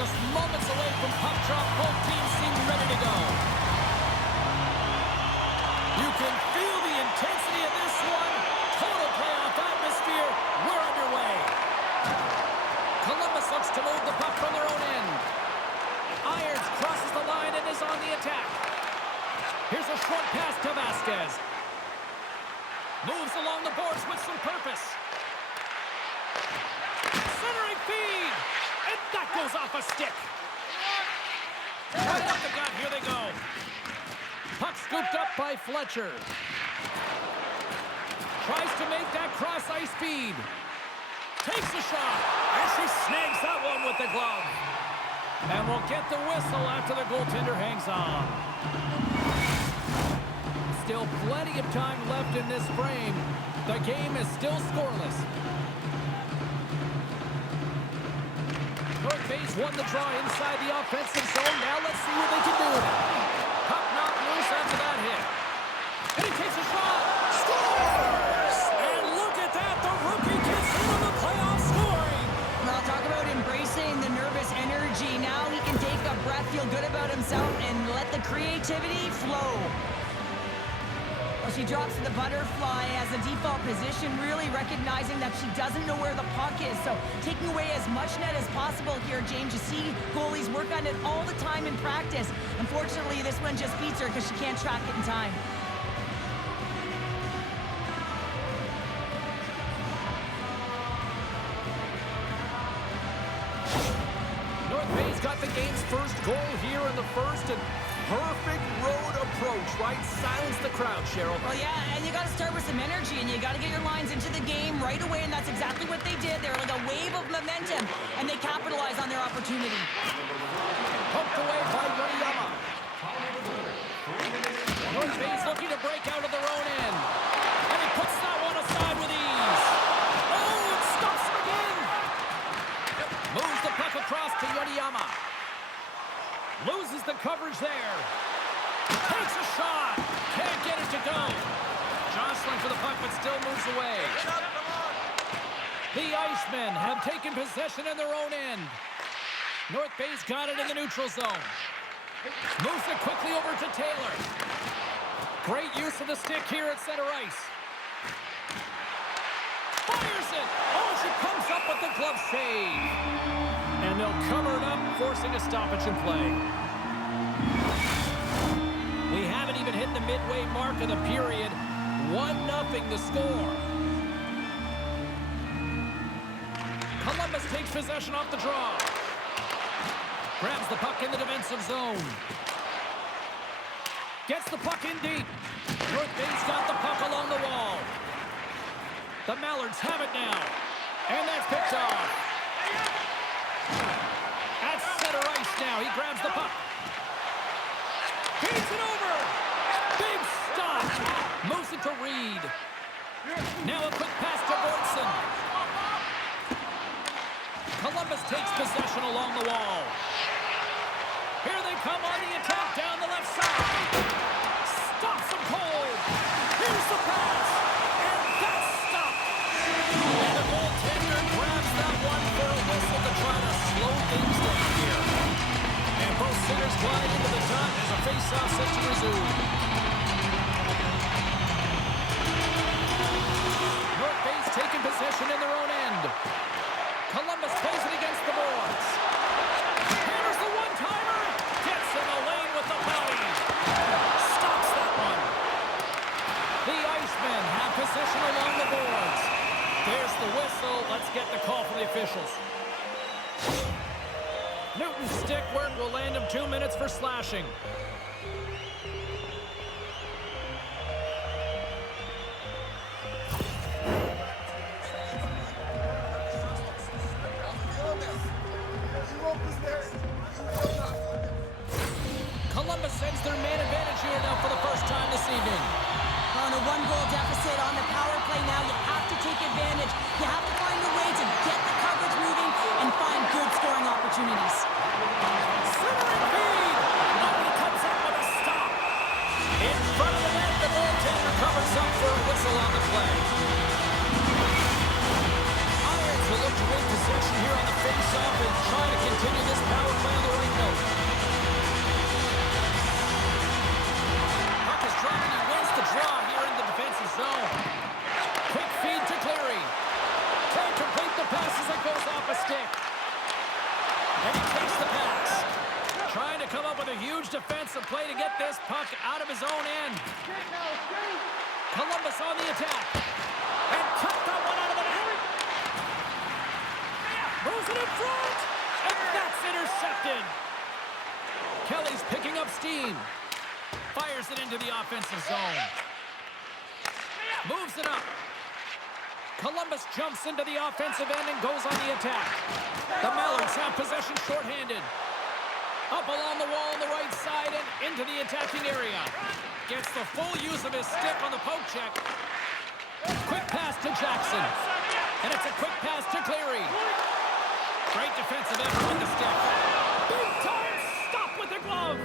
Just moments away from puck drop. Both teams seem ready to go. You can feel the intensity of this one. Total playoff atmosphere. We're underway. Columbus looks to move the puck from their own end. Irons crosses the line and is on the attack. Here's a short pass to Vasquez. Moves along the boards with some purpose. Centering feed. And that goes off a stick. Right up the gut. Here they go. Puck scooped up by Fletcher. Tries to make that cross-ice feed. Takes a shot. And she snags that one with the glove. And we'll get the whistle after the goaltender hangs on. Still plenty of time left in this frame. The game is still scoreless. North Bay's won the draw inside the offensive zone. Now let's see what they can do. Puck knocked loose after that hit. And he takes a shot. Scores! And look at that. The rookie gets in on the playoff scoring. Well, talk about embracing the nervous energy. Now he can take a breath, feel good about himself, and let the creativity flow. Well, she drops to the butterfly as a default position, really recognizing that she doesn't know where the puck is. So taking away as much net as possible here, James. You see goalies work on it all the time in practice. Unfortunately, this one just beats her because she can't track it in time. North Bay's got the game's first goal here in the first, and perfect road approach, right? Silence the crowd, Cheryl. Well, yeah, and you got to start with some energy, and you got to get your lines into the game right away, and that's exactly what they did. They were like a wave of momentum, and they capitalized on their opportunity. Poked away by Yoriyama. North Bay's looking to break out of their own end, and he puts that one aside with ease. Oh, it stops him again. Moves the puck across to Yoriyama. Loses the coverage there. Takes a shot. Can't get it to go. Jostling for the puck, but still moves away. The Icemen have taken possession in their own end. North Bay's got it in the neutral zone. Moves it quickly over to Taylor. Great use of the stick here at center ice. Fires it. Oh, she comes up with the glove save. And they'll cover it up, forcing a stoppage in play. We haven't even hit the midway mark of the period. 1-0 the score. Columbus takes possession off the draw. Grabs the puck in the defensive zone. Gets the puck in deep. North Bay's got the puck along the wall. The Mallards have it now. And that's picked off. At center ice now. He grabs the puck. Feeds it over. Big stop. Moves it to Reed. Now a quick pass to Bortson. Columbus takes possession along the wall. Here they come on the attack down the left side. Stops them cold. Here's the pass. And that's stopped. And the goaltender grabs that one for a whistle to try to slow things down here. And both centers glide into the dot as a face-off set to resume. North Bay's taking possession in their own end. Columbus plays it against the boards. Hammers the one-timer. Gets in the lane with the belly. Stops that one. The Icemen have possession along the boards. There's the whistle. Let's get the call from the officials. Newton's stick work will land him 2 minutes for slashing. Columbus sends their man advantage here now for the first time this evening. On a one-goal deficit on the power play now, you have to take advantage. You have to find a way to get the coverage moving and find good scoring opportunities. Centering feed! Nobody comes up with a stop. In front of the net, the goaltender covers up for a whistle on the play. Irons will look to win possession here on the face-off and try to continue this power And he takes the pass. Trying to come up with a huge defensive play to get this puck out of his own end. Columbus on the attack. And cut that one out of the net. Moves it in front. And that's intercepted. Kelly's picking up steam. Fires it into the offensive zone. Moves it up. Columbus jumps into the offensive end and goes on the attack. The Mallards have possession shorthanded. Up along the wall on the right side and into the attacking area. Gets the full use of his stick on the poke check. Quick pass to Jackson. And it's a quick pass to Cleary. Great defensive effort with the stick. Big time stop with the glove.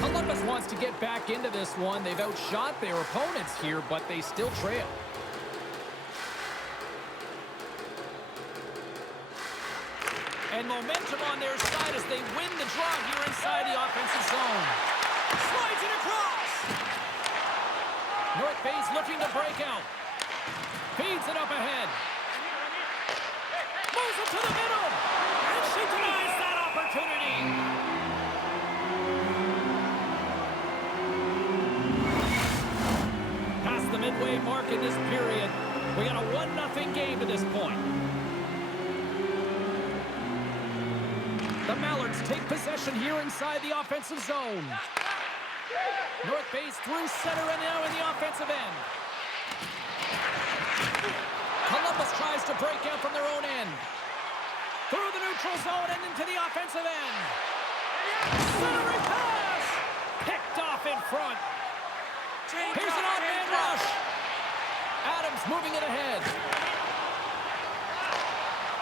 Columbus wants to get back into this one. They've outshot their opponents here, but they still trail. And momentum on their side as they win the draw here inside the offensive zone. Slides it across. North Bay's looking to break out. Feeds it up ahead. Moves it to the middle. And she denies that opportunity. Past the midway mark in this period. We got a 1-0 game to this point. The Mallards take possession here inside the offensive zone. North Bay's through center and now in the offensive end. Columbus tries to break out from their own end. Through the neutral zone and into the offensive end. Centering pass! Picked off in front. Here's an off-man rush. Adams moving it ahead.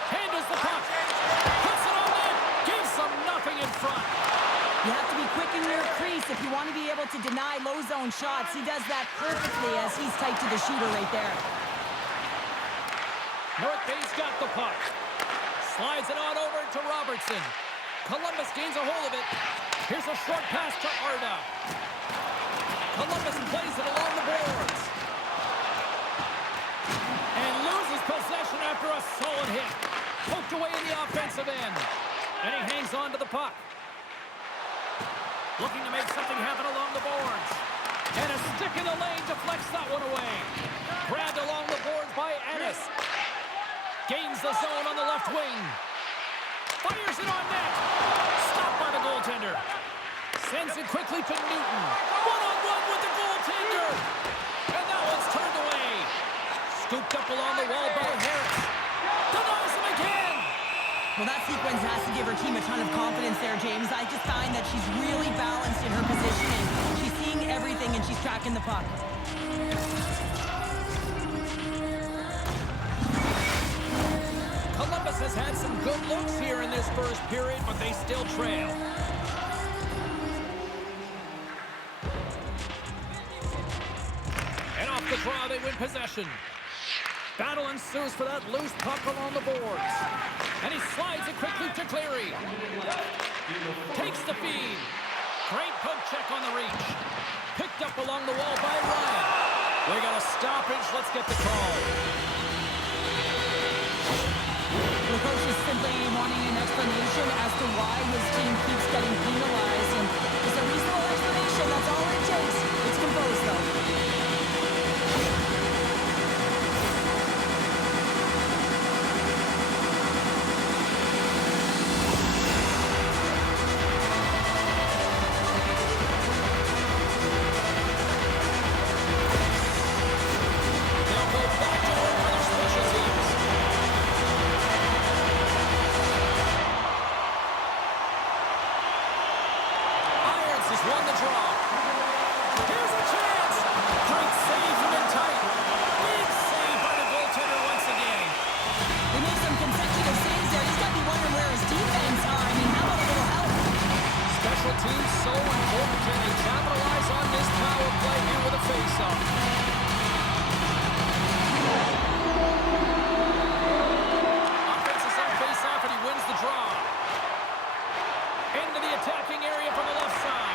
Handles the puck. Puts it on net. Gives them nothing in front. You have to be quick in your crease if you want to be able to deny low zone shots. He does that perfectly as he's tight to the shooter right there. North Bay's got the puck. Slides it on over to Robertson. Columbus gains a hold of it. Here's a short pass to Arda. Columbus plays it along the boards. And loses possession after a solid hit. Poked away in the offensive end. And he hangs on to the puck. Looking to make something happen along the boards. And a stick in the lane deflects that one away. Grabbed along the boards by Ennis. Gains the zone on the left wing. Fires it on net. Stopped by the goaltender. Sends it quickly to Newton. One-on-one with the goaltender. And that one's turned away. Scooped up along the wall by Harris. Denies him again. Well, that sequence has to give her team a ton of confidence there, James. I just find that she's really balanced in her positioning. She's seeing everything and she's tracking the puck. Columbus has had some good looks here in this first period, but they still trail. And off the draw, they win possession. Battle ensues for that loose puck along the boards. And he slides it quickly to Cleary. Takes the feed. Great poke check on the reach. Picked up along the wall by Ryan. We got a stoppage. Let's get the call. The coach is simply wanting an explanation as to why his team keeps getting penalized. And it's a reasonable explanation. That's all it takes. It's composed, though. Teams so important. Can they capitalize on this power play here with a face-off? Offense is on face-off and he wins the draw. Into the attacking area from the left side.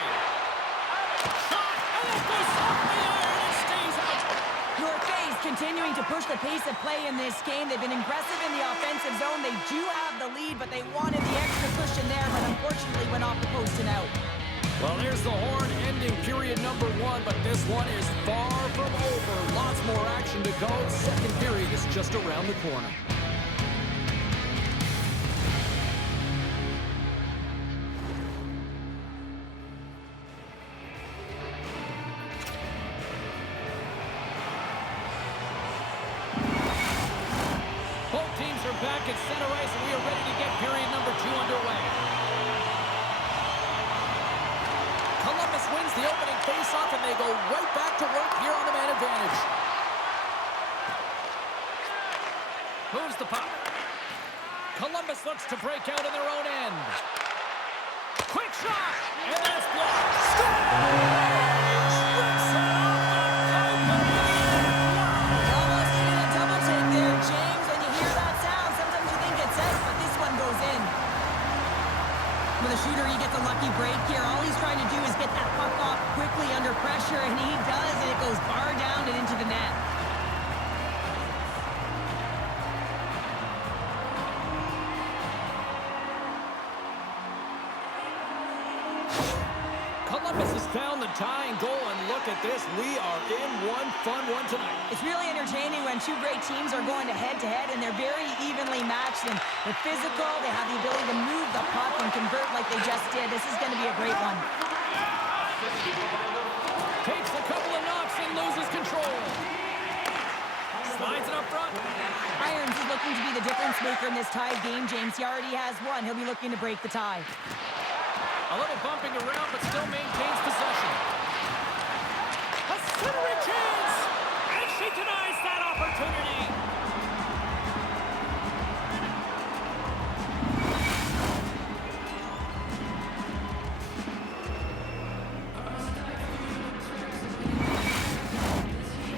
continuing to push the pace of play in this game. They've been aggressive in the offensive zone. They do have the lead, but they wanted the extra cushion there, but unfortunately went off the post and out. Well, there's the horn ending period number 1, but this one is far from over. Lots more action to go. Second period is just around the corner. Both teams are back at center ice, and we are ready to get period number 2 underway. Columbus wins the opening faceoff, and they go right back to work here on the man advantage. Moves the puck. Columbus looks to break out in their own end. Quick shot, and that's blocked. Almost needed a double take there, James. When you hear that sound, sometimes you think it's set, but this one goes in. With a shooter, he gets a lucky break here. All he's trying to do is get that puck off quickly under pressure, and he does, and it goes far down and into the net. Columbus has found the tying goal, and look at this. We are in one fun one tonight. It's really entertaining when two great teams are going head-to-head, and they're very evenly matched, and they're physical. They have the ability to move the puck and convert like they just did. This is going to be a great one. Takes a couple of knocks and loses control. Slides it up front. Irons is looking to be the difference maker in this tied game, James. He already has one. He'll be looking to break the tie. A little bumping around, but still maintains possession. A centering chance! And she denies that opportunity.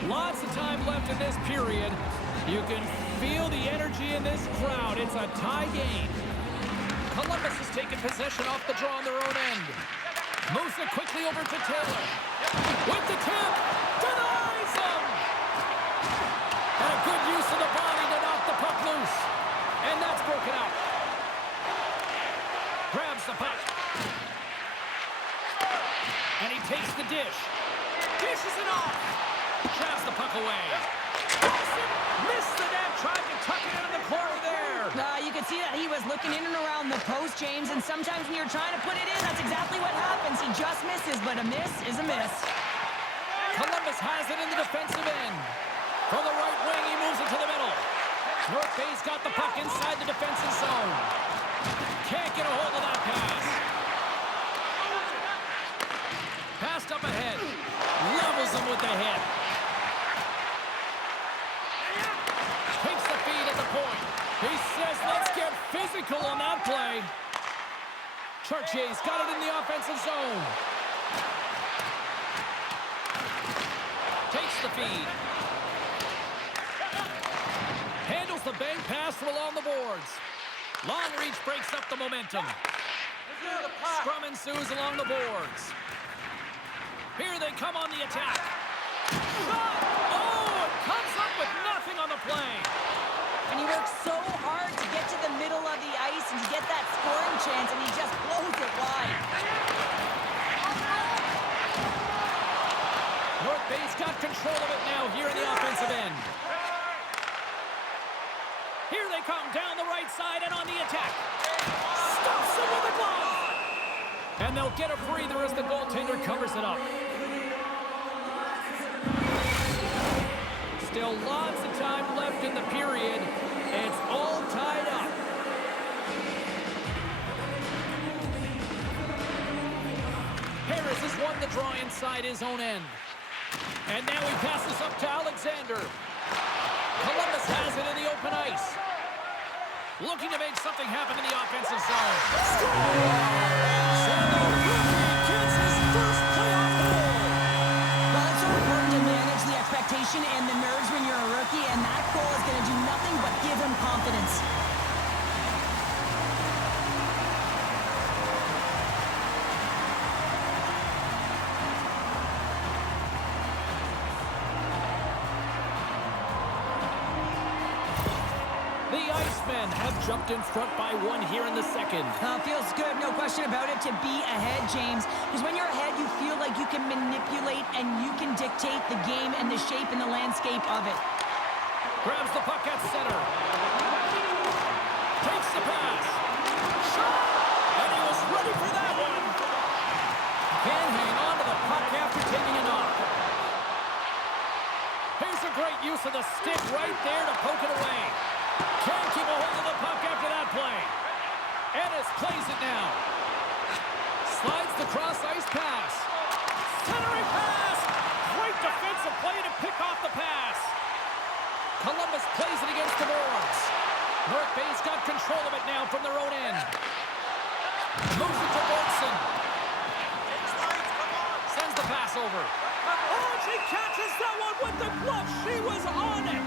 Lots of time left in this period. You can feel the energy in this crowd. It's a tie game. Columbus has taken possession off the draw on their own end. Moves it quickly over to Taylor. With the tip, denies him! And a good use of the body to knock the puck loose. And that's broken out. Grabs the puck. And he takes the dish. Dishes it off. Grabs the puck away. Missed the net, tried to tuck it into the corner there. You can see that he was looking in and around the post, James, and sometimes when you're trying to put it in, that's exactly what happens. He just misses, but a miss is a miss. Columbus has it in the defensive end. From the right wing, he moves it to the middle. North Bay's got the puck inside the defensive zone. Can't get a hold of that pass. Passed up ahead. Levels him with the hit. Takes the feed at the point. He says, let's get physical on that play. Chartier's got it in the offensive zone. Takes the feed. Handles the bank pass from along the boards. Long reach breaks up the momentum. Scrum ensues along the boards. Here they come on the attack. Shot! Oh, it comes up with nothing on the play. And he works so hard to get to the middle of the ice and to get that scoring chance, and he just blows it wide. North Bay's got control of it now here in the offensive end. Here they come down the right side and on the attack. Stops it with a glove. And they'll get a breather as the goaltender covers it up. Still lots of time left in the period. It's all tied up. Harris has won the draw inside his own end. And now he passes up to Alexander. Columbus has it in the open ice. Looking to make something happen in the offensive zone. Samuel Rookie gets his first playoff goal. Well, it's so important to manage the expectation and the nerves when you're a rookie, and that goal is going to do nothing but give him confidence. Icemen have jumped in front by 1 here in the second. Feels good, no question about it, to be ahead, James. Because when you're ahead, you feel like you can manipulate and you can dictate the game and the shape and the landscape of it. Grabs the puck at center. Takes the pass. Shot! And he was ready for that one. Can hang on to the puck after taking a knock. Here's a great use of the stick right there to poke it away. Can't keep a hold of the puck after that play. Ennis plays it now. Slides the cross-ice pass. Centering pass. Great defensive play to pick off the pass. Columbus plays it against the boards. North Bay's got control of it now from their own end. Moves it to Bolson. Sends the pass over. Oh, she catches that one with the glove. She was on it.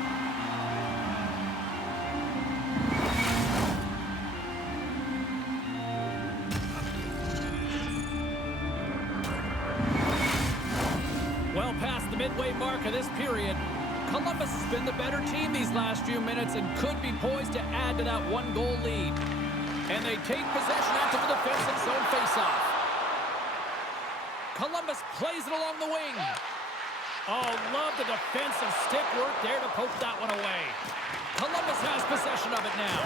Well past the midway mark of this period, Columbus has been the better team these last few minutes and could be poised to add to that 1-goal lead. And they take possession after the defensive zone faceoff. Columbus plays it along the wing. Oh, love the defensive stick work there to poke that one away. Columbus has possession of it now.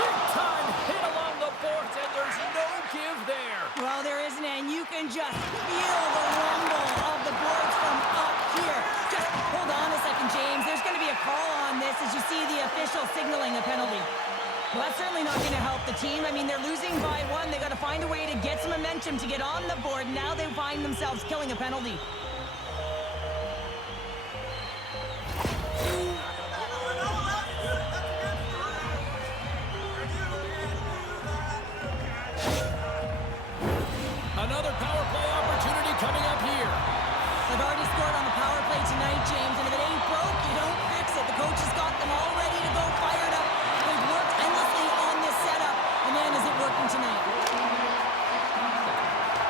Big time hit along the boards, and there's no give there. Well, there isn't, and you can just feel the rumble of the boards from up here. Just hold on a second, James. There's going to be a call on this as you see the official signaling a penalty. Well, that's certainly not going to help the team. I mean, they're losing by 1. They got to find a way to get some momentum to get on the board. Now they find themselves killing a penalty. Another power play opportunity coming up here. They've already scored on the power play tonight, James, and if it ain't broke, you don't fix it. The coach has got them all ready to go, fired up. They've worked endlessly on this setup, and man, is it working tonight.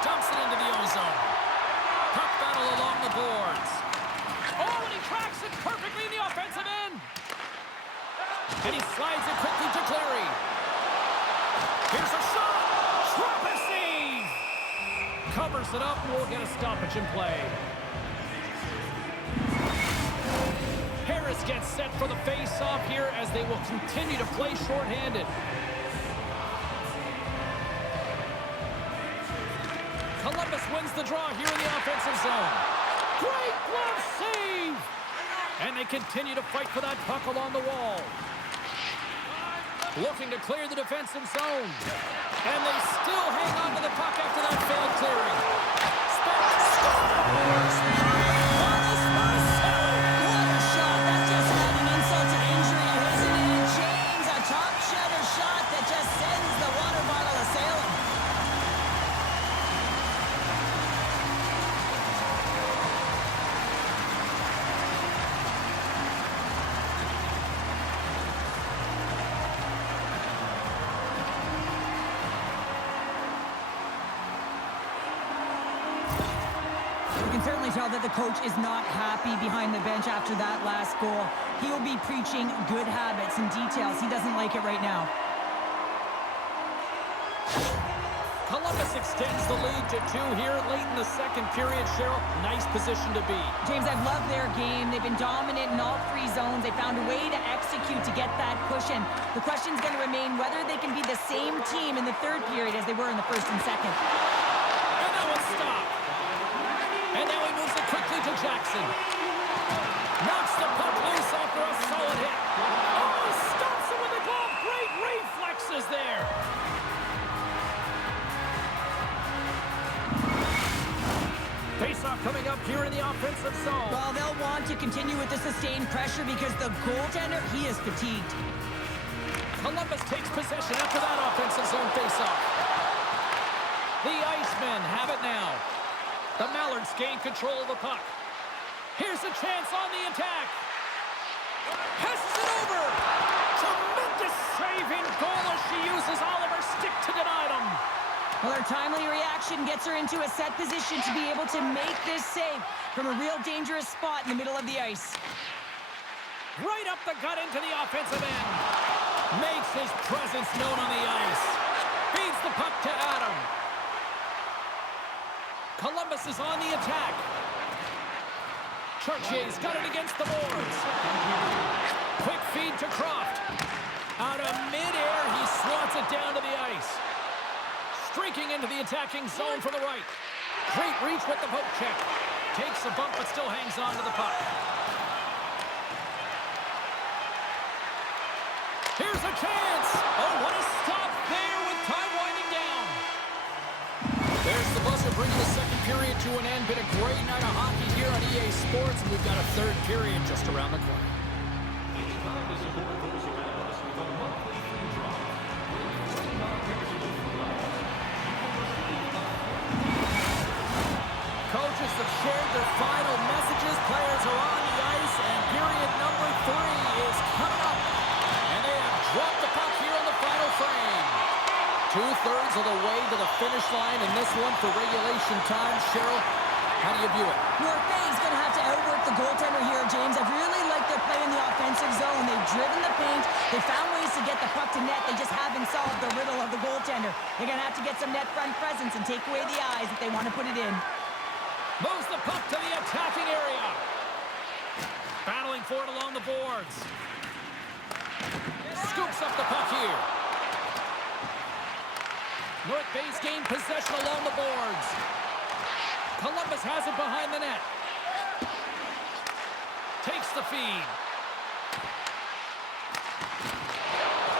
Dumps it into the ozone. Puck battle along the boards. Oh, and he tracks it perfectly in the offensive end. And he slides it quickly to Cleary. Here's a shot. Trapeze! Covers it up, and we'll get a stoppage in play. Harris gets set for the face-off here as they will continue to play shorthanded. Columbus wins the draw here in the offensive zone. Great glove save! And they continue to fight for that puck along the wall. Looking to clear the defensive zone. And they still hang on to the puck after that failed clearing. What a shot. That's just adding insult to injury, isn't it, James? A top shutter shot that just sends the water bottle a-sailing. You can certainly tell that the coach is not happy behind the bench after that last goal. He will be preaching good habits and details. He doesn't like it right now. Columbus extends the lead to 2 here late in the second period. Cheryl, nice position to be. James, I've loved their game. They've been dominant in all 3 zones. They found a way to execute to get that cushion. The question's going to remain whether they can be the same team in the 3rd period as they were in the 1st and 2nd. And that one's stopped. And now he moves it quickly to Jackson. Knocks the puck loose after a solid hit. Oh, he stops it with the glove. Great reflexes there. Face-off coming up here in the offensive zone. Well, they'll want to continue with the sustained pressure because the goaltender, he is fatigued. Columbus takes possession after that offensive zone face-off. The Icemen have it now. The Mallards gain control of the puck. Here's a chance on the attack. Passes it over. Tremendous save in goal as she uses Oliver's stick to deny them. Well, her timely reaction gets her into a set position to be able to make this save from a real dangerous spot in the middle of the ice. Right up the gut into the offensive end. Makes his presence known on the ice. Feeds the puck to Adam. Columbus is on the attack. Chartier's got it against the boards. Quick feed to Croft. Out of midair, he swats it down to the ice. Streaking into the attacking zone from the right. Great reach with the poke check. Takes a bump but still hangs on to the puck. Here's a chance. Oh, what a stop there with time winding down. There's the buzzer bringing the second period to an end. Been a great night of hockey here on EA Sports, and we've got a third period just around the corner. Coaches have shared their final messages. Players are on the ice, and period number 3 is coming up. And they have dropped the puck here in the final frame. 2/3 of the way to the finish line in this one for regulation time. Cheryl, how do you view it? North Bay is going to have to outwork the goaltender here, James. I really like their play in the offensive zone. They've driven the paint. They found ways to get the puck to net. They just haven't solved the riddle of the goaltender. They're going to have to get some net front presence and take away the eyes if they want to put it in. Moves the puck to the attacking area. Battling for it along the boards. Scoops up the puck here. North Bay's gained possession along the boards. Columbus has it behind the net. Takes the feed.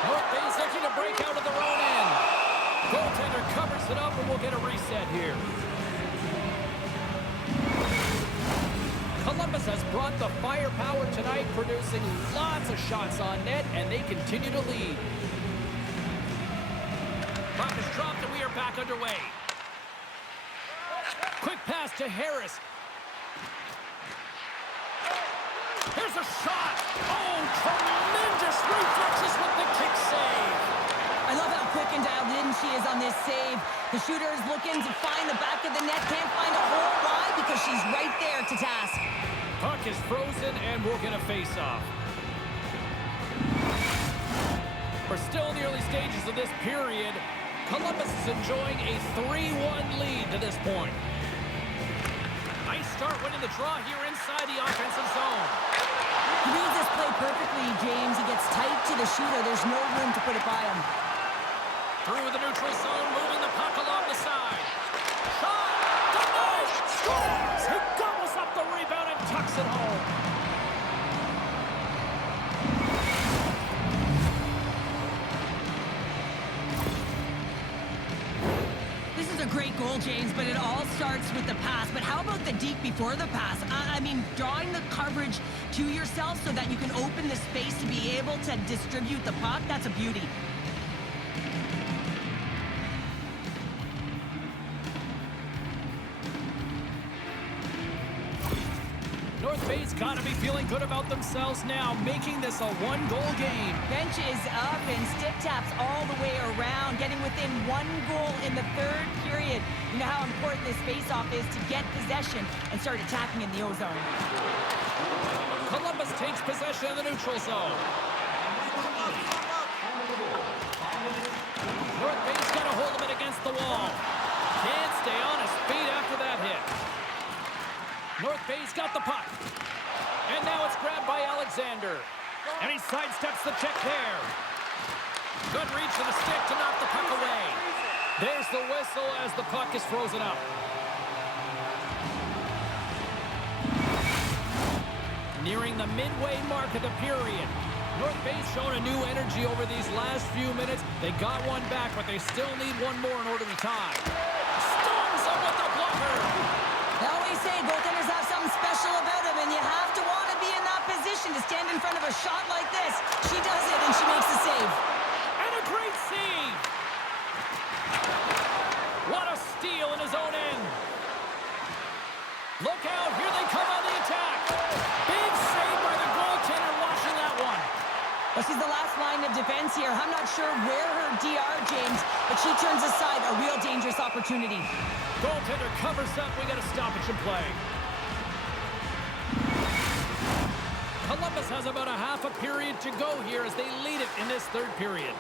North Bay's looking to break out of their own end. Goaltender covers it up, and we'll get a reset here. Columbus has brought the firepower tonight, producing lots of shots on net, and they continue to lead. Puck is dropped, and we are back underway. Quick pass to Harris. Here's a shot. Oh, tremendous reflexes with the kick save. I love how quick and dialed in she is on this save. The shooter is looking to find the back of the net. Can't find a hole. Why? Because she's right there to task. Puck is frozen, and we're going to face off. We're still in the early stages of this period. Columbus is enjoying a 3-1 lead to this point. Nice start winning the draw here inside the offensive zone. He reads this play perfectly, James. He gets tight to the shooter. There's no room to put it by him. Through the neutral zone, moving the puck along the side. Shot! Denied! Scores! He gobbles up the rebound and tucks it home. This is a great goal, James, but it all starts with the pass. But how about the deep before the pass? I mean, drawing the coverage to yourself so that you can open the space to be able to distribute the puck, that's a beauty. North Bay's got to be feeling good about themselves now, making this a one-goal game. Bench is up and stick taps all the way around, getting within 1 goal in the third period. You know how important this face-off is to get possession and start attacking in the O-zone. Columbus takes possession of the neutral zone. North Bay's got a hold of it against the wall. Can't stay on his feet after that hit. North Bay's got the puck. And now it's grabbed by Alexander. And he sidesteps the check there. Good reach for the stick to knock the puck away. There's the whistle as the puck is frozen up. Nearing the midway mark of the period. North Bay's shown a new energy over these last few minutes. They got one back, but they still need one more in order to tie. Storms him with the blocker. They always say goaltenders have something special about them, and you have to want to be in that position to stand in front of a shot like this. She does it, and she makes the save. And a great save. What a steal in his own end. Look out, here they come on the attack. Big save by the goaltender watching that one. Well, she's the last line of defense here. I'm not sure where her DR, James, but she turns aside a real dangerous opportunity. Goaltender covers up. We got a stoppage in play. Columbus has about a half a period to go here as they lead it in this third period.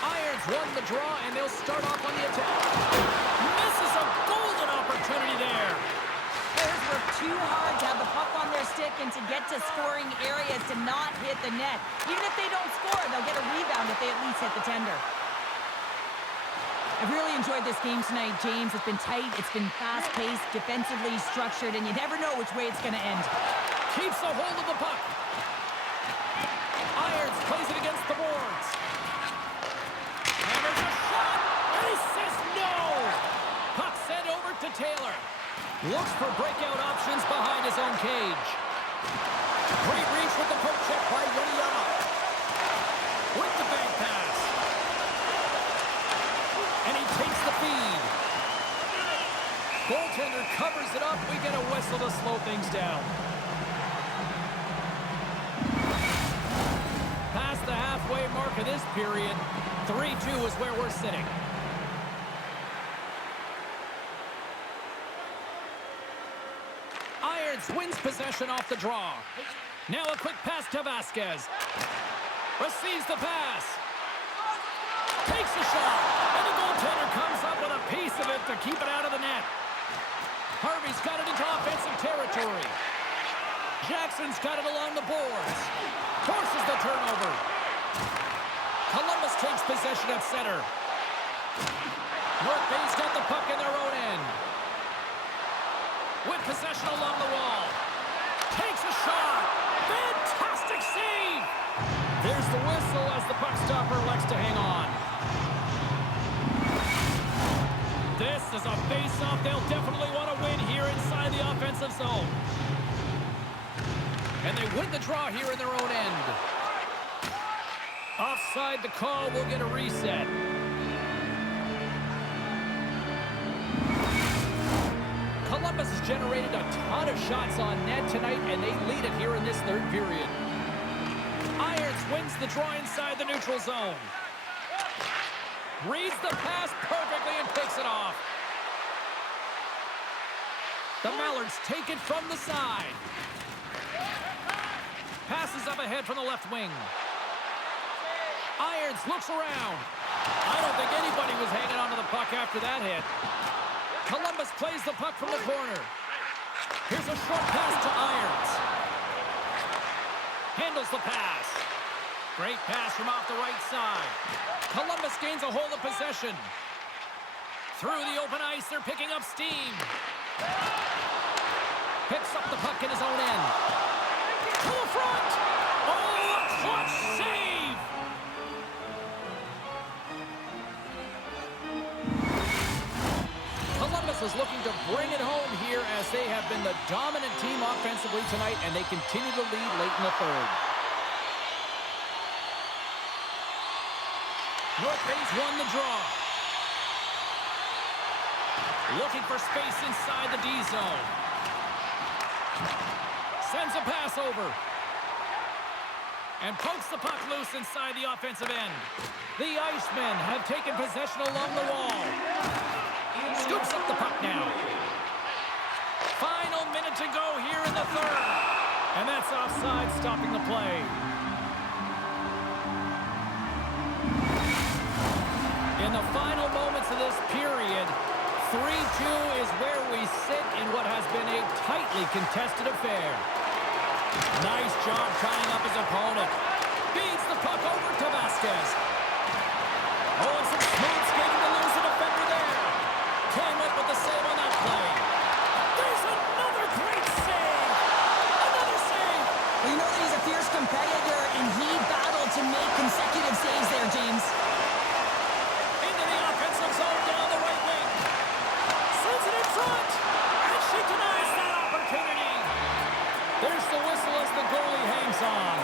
Irons won the draw, and they'll start off on the attack. Misses a golden opportunity there. Players work too hard to have the puck on their stick and to get to scoring areas to not hit the net. Even if they don't score, they'll get a rebound if they at least hit the tender. I've really enjoyed this game tonight, James. It's been tight, it's been fast-paced, defensively structured, and you never know which way it's going to end. Keeps a hold of the puck. Irons plays it against the boards. Hammers a shot, and he says no! Puck sent over to Taylor. Looks for breakout options behind his own cage. Great reach with the poke check by Wanyama. With the bank pass. And he takes the feed. Goaltender covers it up. We get a whistle to slow things down. Past the halfway mark of this period, 3-2 is where we're sitting. Irons wins possession off the draw. Now a quick pass to Vasquez. Receives the pass. Takes a shot. And the goaltender comes up with a piece of it to keep it out of the net. Harvey's got it into offensive territory. Jackson's got it along the boards. Forces the turnover. Columbus takes possession at center. North Bay's got the puck in their own end. With possession along the wall. Takes a shot. Fantastic save. There's the whistle as the puck stopper elects to hang on. This is a face-off they'll definitely want to win here inside the offensive zone. And they win the draw here in their own end. Offside the call will get a reset. Columbus has generated a ton of shots on net tonight, and they lead it here in this third period. Irons wins the draw inside the neutral zone. Reads the pass perfectly and takes it off. The Mallards take it from the side. Passes up ahead from the left wing. Irons looks around. I don't think anybody was hanging onto the puck after that hit. Columbus plays the puck from the corner. Here's a short pass to Irons. Handles the pass. Great pass from off the right side. Columbus gains a hold of possession. Through the open ice, they're picking up steam. Picks up the puck in his own end. To the front! Oh, a clutch save! Columbus is looking to bring it home here as they have been the dominant team offensively tonight, and they continue to lead late in the third. North Bay's won the draw. Looking for space inside the D zone. Sends a pass over. And pokes the puck loose inside the offensive end. The Icemen have taken possession along the wall. Scoops up the puck now. Final minute to go here in the third. And that's offside, stopping the play. In the final moments of this period, 3-2 is where we sit in what has been a tightly contested affair. Nice job tying up his opponent. Feeds the puck over to Vasquez. Oh, and some smooth skating to lose a defender there. Came up with the save on that play. There's another great save. Another save. Well, you know that he's a fierce competitor, and he battled to make consecutive saves there, James. Into the offensive zone down the right wing. Sends it in front. And she denies that opportunity. There's the whistle as the goalie hangs on.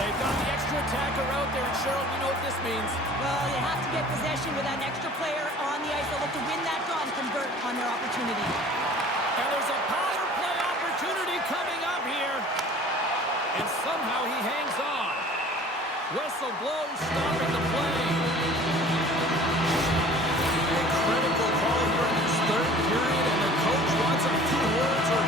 They've got the extra attacker out there, and Cheryl, we know what this means. Well, you have to get possession with that extra player on the ice. They'll look to win that draw and convert on their opportunity. And there's a power play opportunity coming up here. And somehow he hangs on. Whistle blows, stopping the play. A critical call here in this third period, and the coach wants a few words or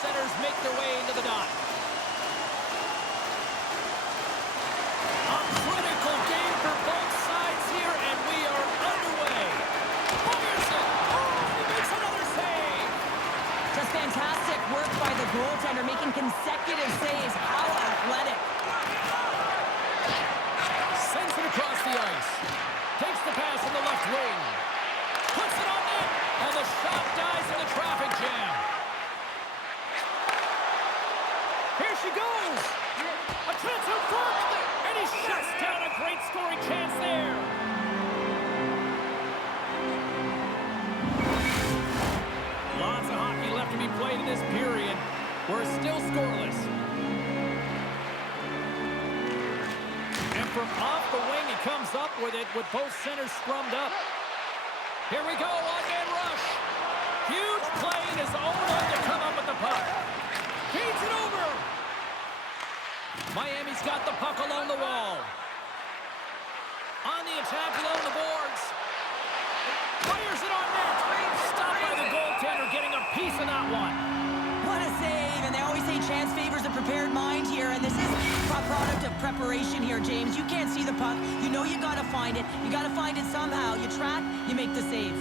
centers make their way into the dot. A critical game for both sides here, and we are underway. Fires it. Oh, he makes another save. Just fantastic work by the goaltender, making consecutive saves. How athletic. Sends it across the ice. Takes the pass in the left wing. Puts it on net. And the shot dies in the traffic jam. Here she goes. A chance out front. And he shuts down a great scoring chance there. Lots of hockey left to be played in this period. We're still scoreless. And from off the wing, he comes up with it with both centers scrummed up. Here we go, one-man rush. Huge play in his own end to come up with the puck. Feeds it over. Miami's got the puck along the wall. On the attack along the boards. Fires it on net. Stopped by the goaltender, getting a piece of that one. What a save, and they always say chance favors a prepared mind here, and this is a product of preparation here, James. You can't see the puck. You know you gotta find it. You gotta find it somehow. You track, you make the save.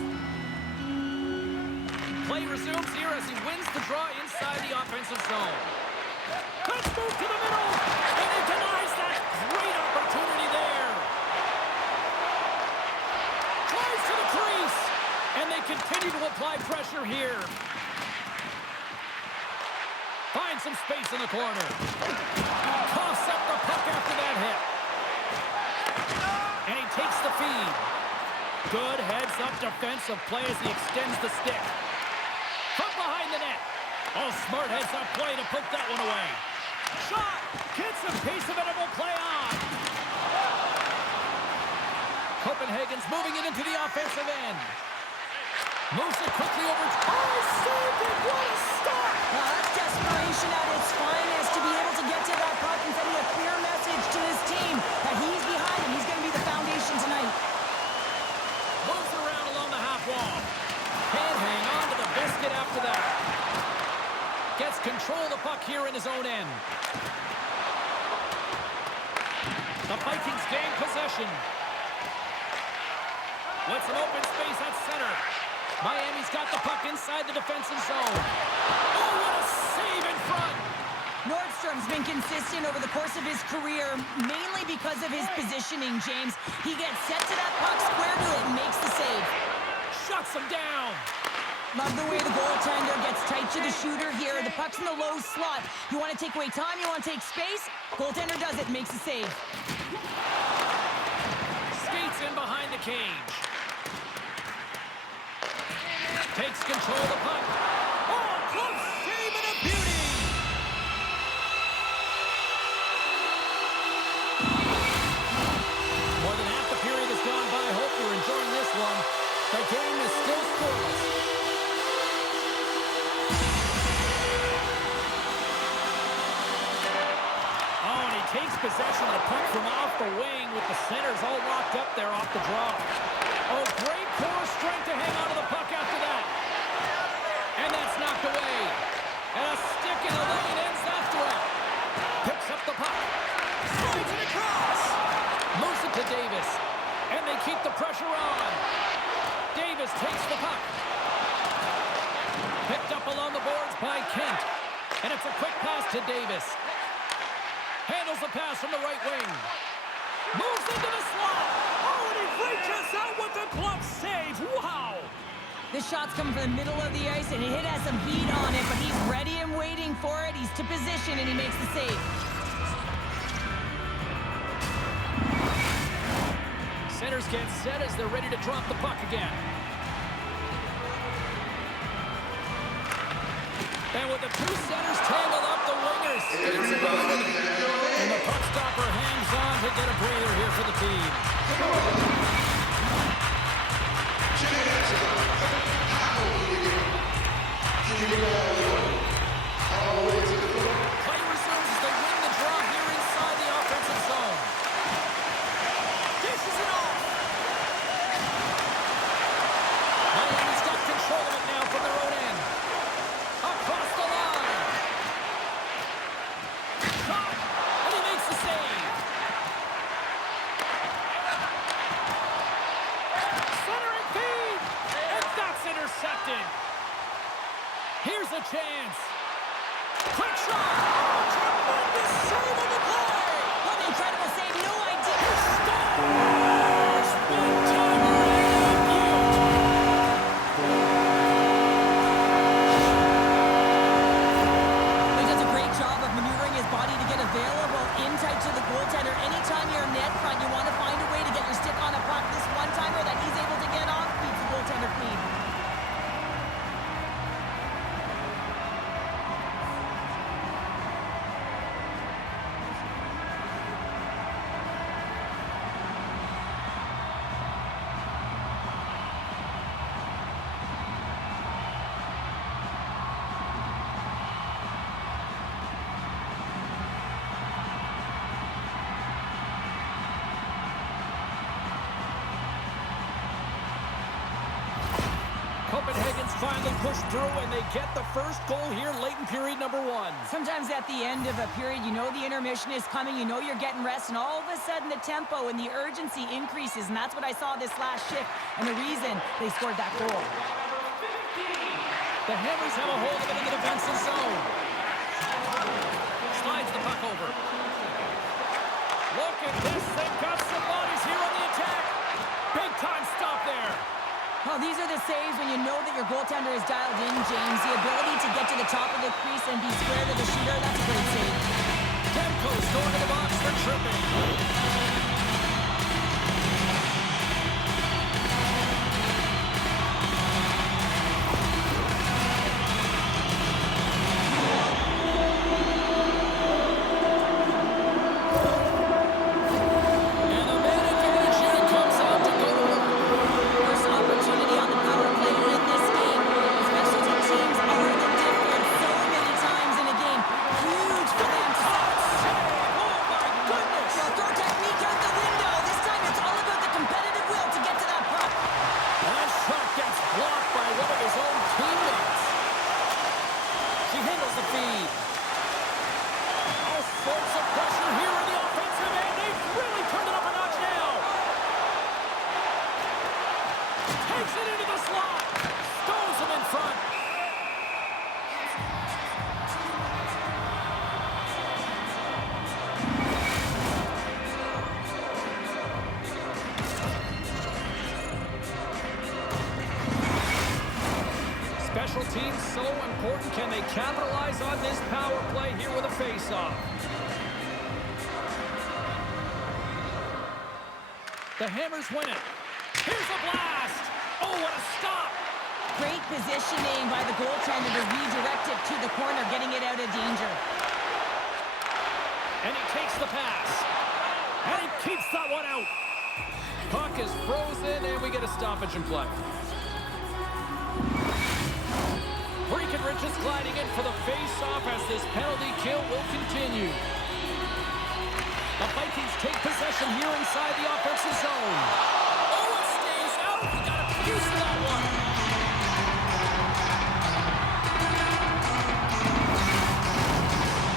Play resumes here as he wins the draw inside the offensive zone. Let's move to the middle, and he denies that great opportunity there. Drives to the crease, and they continue to apply pressure here. Finds some space in the corner. Coughs up the puck after that hit. And he takes the feed. Good heads-up defensive play as he extends the stick. From behind the net. Oh, smart heads-up play to poke that one away. Shot! Gets a piece of it and will play on. Copenhagen's moving it into the offensive end. Moves it quickly over. Oh, saved it! What a stop! That's desperation at its finest to be able to get to that puck and sending a clear message to his team that he's behind him. He's going to be the foundation tonight. Moves around along the half wall. Can't hang on to the biscuit after that. Gets control of the puck here in his own end. The Vikings gain possession. With some open space at center. Miami's got the puck inside the defensive zone. Oh, what a save in front! Nordstrom's been consistent over the course of his career, mainly because of his positioning, James. He gets set to that puck, square to it, and makes the save. Shuts him down. Love the way the goaltender gets tight to the shooter here. The puck's in the low slot. You want to take away time, you want to take space. Goaltender does it, makes the save. Skates in behind the cage. Takes control of the puck. Oh, close save and a beauty! More than half the period has gone by. Hope you're enjoying this one. The game is still scoreless. Oh, and he takes possession of the puck from off the wing with the centers all locked up there off the draw. Oh, great core strength to hang on to the puck after that. And that's knocked away. And a stick in the lane ends that threat. Picks up the puck. Slides it across. Moves it to Davis. And they keep the pressure on. Davis takes the puck. Picked up along the boards by Kent. And it's a quick pass to Davis. Handles the pass from the right wing. Moves into the slot. Oh, and he reaches out with the glove save. Wow. This shot's coming from the middle of the ice, and it has some heat on it, but he's ready and waiting for it. He's to position, and he makes the save. Centers get set as they're ready to drop the puck again. And with the two centers tangled up, the wingers skates it on. And the puck stopper hangs on to get a breather here for the team. Play resumes as they win the draw here inside the offensive zone. Dishes it off. Miami's got control of it now from their own end. Across the line. chance. Quick shot. Tremendous save on the play. What an incredible save. No idea. Scores! One-time layup yield. He does a great job of maneuvering his body to get available in tight to the goaltender. Anytime you're net front, you want to find a way to get your stick on a puck. This one-timer that he's able to get off beats the goaltender clean. Copenhagen's finally pushed through, and they get the first goal here late in period number 1. Sometimes at the end of a period, you know the intermission is coming, you know you're getting rest, and all of a sudden the tempo and the urgency increases, and that's what I saw this last shift, and the reason they scored that goal. The Hammers have a hold of it in the defensive zone. Slides the puck over. Look at this. They've got some bodies here on the attack. Big time stop there. Well, these are the saves when you know that your goaltender is dialed in, James. The ability to get to the top of the crease and be square to the shooter, that's a great save. Demko's going to the box for tripping. Special teams so important. Can they capitalize on this power play here with a face-off? The Hammers win it. Here's a blast. Oh, what a stop. Great positioning by the goaltender to redirect it to the corner, getting it out of danger. And he takes the pass. And he keeps that one out. Puck is frozen, and we get a stoppage in play. Breckenridge is gliding in for the face-off as this penalty kill will continue. The Vikings take possession here inside the offensive zone. Oh, it stays out. We got a piece of that one.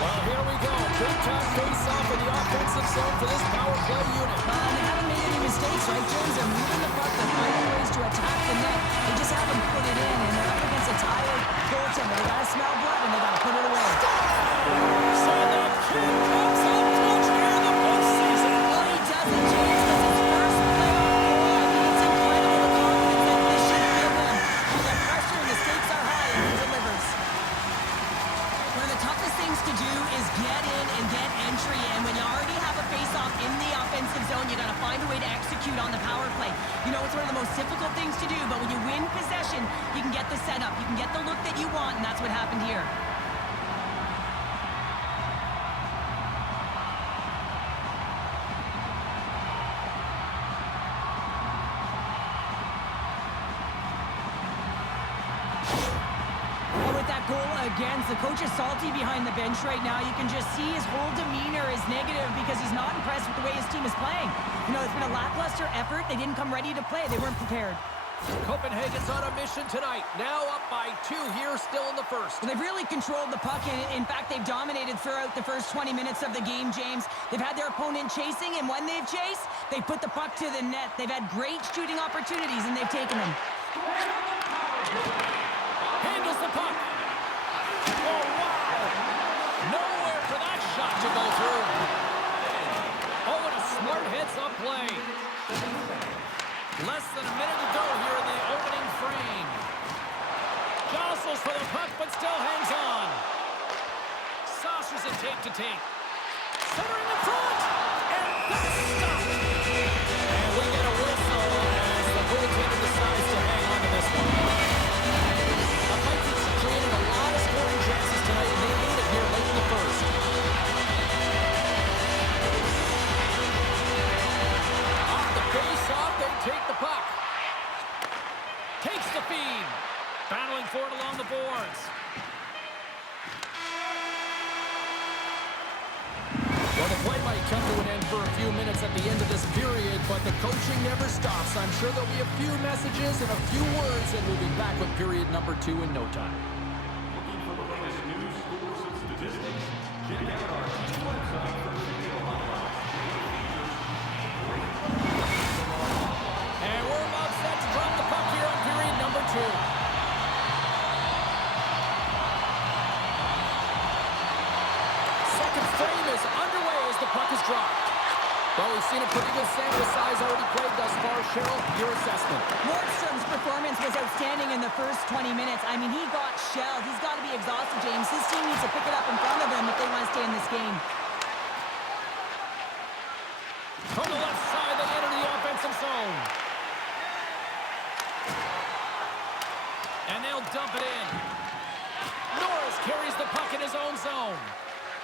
Well, here we go. Big-time face-off in the offensive zone for this power play unit. They haven't made any mistakes, right, James? They're moving the puck, they're finding ways to attack the net. They just haven't put it in, and they're up against a tired goaltender. They gotta smell blood, and they gotta put it away. So the kid comes up clutch here in the postseason. Well, he doesn't, James. That's his first playoff goal. I mean, it's incredible the confidence that this should give him. The pressure and the stakes are high, and he delivers. One of the toughest things to do is get in and get entry, and when you already have a face-off in the offensive zone, you gotta find a way to execute on the power play. You know, it's one of the most difficult things to do, but when you win possession, you can get the setup, you can get the look that you want, and that's what happened here. Well, with that goal against, the coach is salty behind the bench right now. You can just see his whole demeanor is negative because he's not impressed with the way his team is playing. You know, it's been a lackluster effort. They didn't come ready to play. They weren't prepared. Copenhagen's on a mission tonight. Now up by 2 here, still in the first. Well, they've really controlled the puck, and in fact, they've dominated throughout the first 20 minutes of the game, James. They've had their opponent chasing, and when they've chased, they put the puck to the net. They've had great shooting opportunities, and they've taken them. Handles the puck. heads-up play. Less than a minute to go here in the opening frame. Jostles for the puck, but still hangs on. Saucers it tape to tape. Centering in front, and that's stopped. And we get a whistle as the goaltender decides to hang on to this one. The Vikings created a lot of scoring chances tonight, and they made it here late in the first. Off the face-off, they take the puck. Takes the feed. Battling for it along the boards. Well, the play might come to an end for a few minutes at the end of this period, but the coaching never stops. I'm sure there'll be a few messages and a few words, and we'll be back with period number 2 in no time. Looking for the latest news, scores, and statistics? Check out our team website for video highlights. And we're about set to drop the puck here on period number 2. Frame is underway as the puck is dropped. Well, we've seen a pretty good sample size already played thus far. Cheryl, your assessment. Nordstrom's performance was outstanding in the first 20 minutes. I mean, he got shelled. He's got to be exhausted, James. His team needs to pick it up in front of him if they want to stay in this game. From the left side, they enter the offensive zone. And they'll dump it in. Norris carries the puck in his own zone.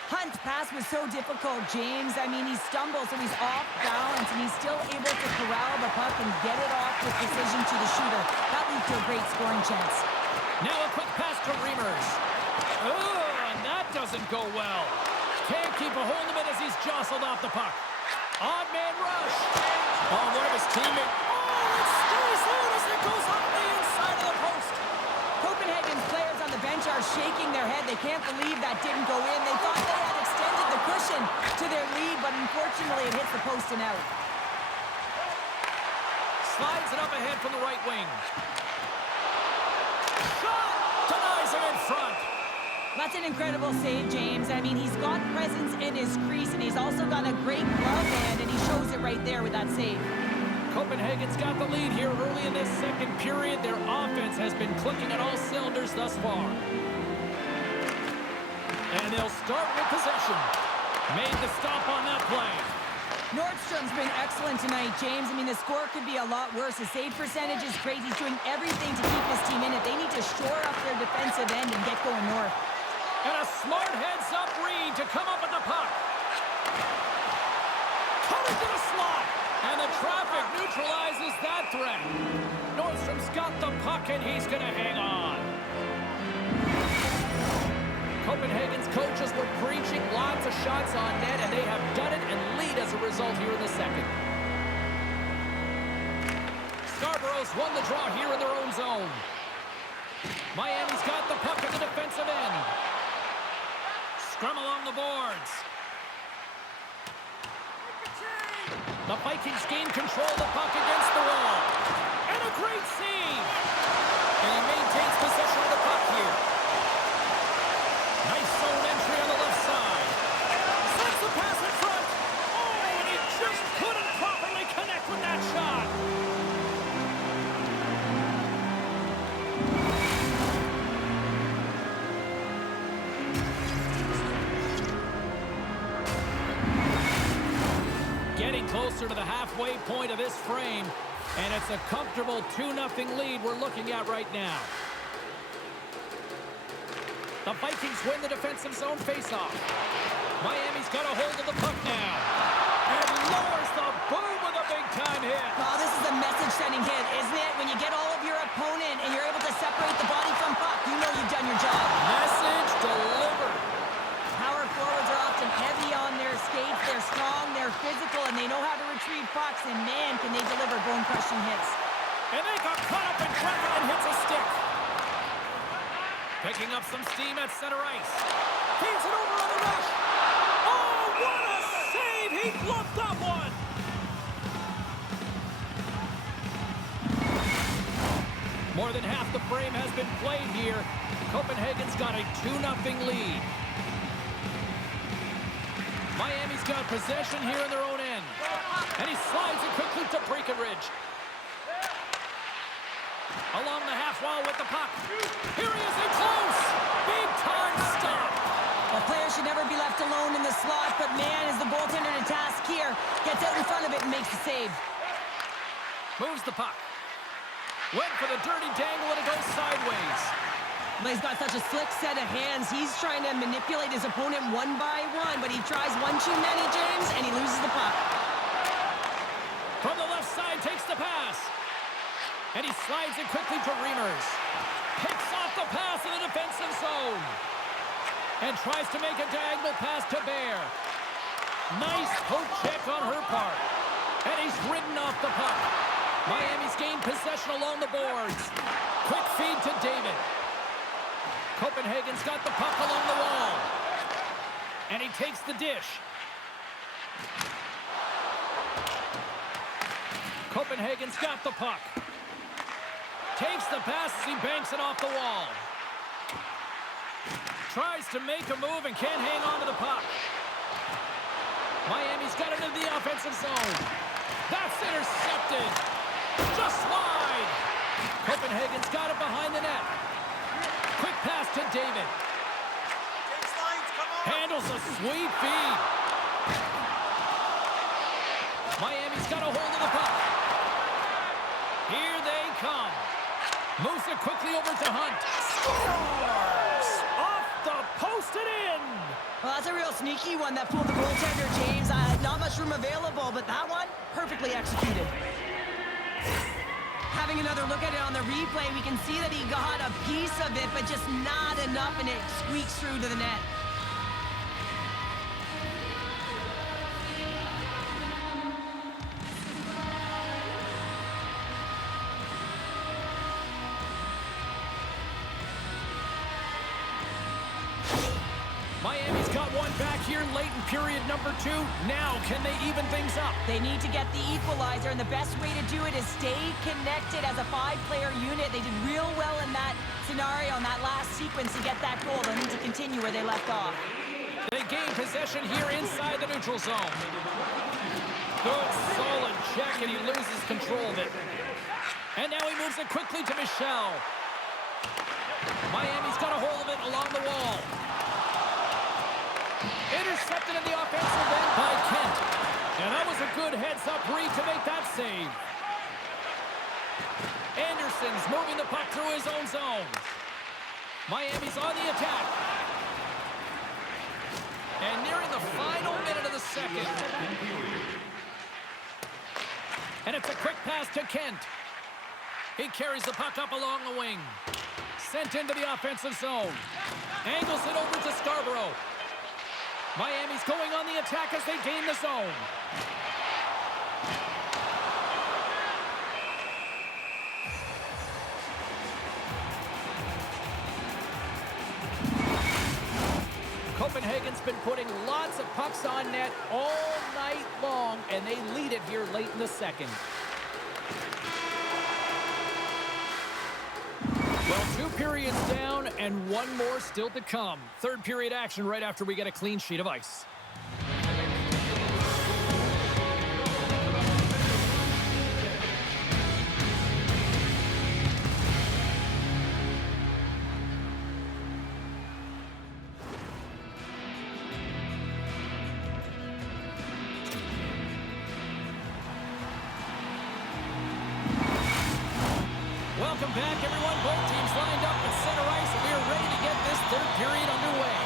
Hunt's pass was so difficult, James. I mean, he stumbles, so he's off balance, and he's still able to corral the puck and get it off with precision to the shooter. That leads to a great scoring chance. Now a quick pass to Reimers. Oh, and that doesn't go well. Can't keep a hold of it as he's jostled off the puck. Odd man rush. Oh, one of his teammates. Oh, it stays out as it goes off the inside of the post. Copenhagen's players on the bench are shaking their head. They can't believe that didn't go in. They thought they had extended the cushion to their lead, but unfortunately it hits the post and out. Slides it up ahead from the right wing. Shot! Denies him in front. That's an incredible save, James. I mean, he's got presence in his crease, and he's also got a great glove hand, and he shows it right there with that save. Copenhagen's got the lead here early in this second period. Their offense has been clicking on all cylinders thus far. And they'll start with possession. Made the stop on that play. Nordstrom's been excellent tonight, James. I mean, the score could be a lot worse. His save percentage is great. He's doing everything to keep his team in it. They need to shore up their defensive end and get going north. And a smart heads-up read to come up with the puck. Coming to the slot. And the traffic neutralizes that threat. Nordstrom's got the puck, and he's going to hang on. Copenhagen's coaches were preaching lots of shots on net, and they have done it and lead as a result here in the second. Scarborough's won the draw here in their own zone. Miami's got the puck at the defensive end. Scrum along the boards. The Vikings gain control of the puck against the wall. And a great save. And he maintains possession of the puck here. Nice zone entry on the left side. Sends the pass in front. Oh, and he just couldn't properly connect with that shot. Getting closer to the halfway point of this frame, and it's a comfortable 2-0 lead we're looking at right now. The Vikings win the defensive zone faceoff. Miami's got a hold of the puck now. And lowers the boom with a big-time hit. Oh, this is a message-sending hit, isn't it? When you get all of your opponent and you're able to separate the body from puck, you know you've done your job. Message delivered. Power forwards are often heavy on their skates. They're strong, they're physical, and they know how to retrieve pucks. And man, can they deliver bone-crushing hits. And they got caught up in traffic and hits a stick. Picking up some steam at center ice. Feeds it over on the rush. Oh, what a save! He bluffed that one. More than half the frame has been played here. Copenhagen's got a 2-0 lead. Miami's got possession here in their own end. And he slides it quickly to Breckenridge. Along the half wall with the puck. Here he is in close. Big time stop. A player should never be left alone in the slot, but man, is the goaltender to task here. Gets out in front of it and makes the save. Moves the puck. Went for the dirty dangle and it goes sideways. But he's got such a slick set of hands. He's trying to manipulate his opponent one by one, but he tries one too many, James, and he loses the puck. From the left side, takes the pass. And he slides it quickly to Reimers. Picks off the pass in the defensive zone. And tries to make a diagonal pass to Bear. Nice poke check on her part. And he's ridden off the puck. Miami's gained possession along the boards. Quick feed to David. Copenhagen's got the puck along the wall. And he takes the dish. Copenhagen's got the puck. Takes the pass as he banks it off the wall. Tries to make a move and can't hang on to the puck. Miami's got it into the offensive zone. That's intercepted. Just wide. Copenhagen's got it behind the net. Quick pass to David. Handles a sweet feed. Miami's got a hold of the puck. Here they come. Moves it quickly over to Hunt. Scores! Off the post and in. Well, that's a real sneaky one that pulled the goaltender, James. Not much room available, but that one, perfectly executed. Having another look at it on the replay, we can see that he got a piece of it, but just not enough, and it squeaks through to the net. Miami's got one back here late in period number 2. Now, can they even things up? They need to get the equalizer, and the best way to do it is stay connected as a 5-player unit. They did real well in that scenario, in that last sequence to get that goal. They need to continue where they left off. They gain possession here inside the neutral zone. Good, solid check, and he loses control of it. And now he moves it quickly to Michel. Miami's got a hold of it along the wall. Intercepted in the offensive end by Kent. And that was a good heads-up read to make that save. Anderson's moving the puck through his own zone. Miami's on the attack. And nearing the final minute of the second. And it's a quick pass to Kent. He carries the puck up along the wing. Sent into the offensive zone. Angles it over to Scarborough. Miami's going on the attack as they gain the zone. Copenhagen's been putting lots of pucks on net all night long, and they lead it here late in the second. Well, 2 periods down and 1 more still to come. Third period action right after we get a clean sheet of ice. Welcome back, everyone. Both teams lined up at center ice, and we are ready to get this third period underway.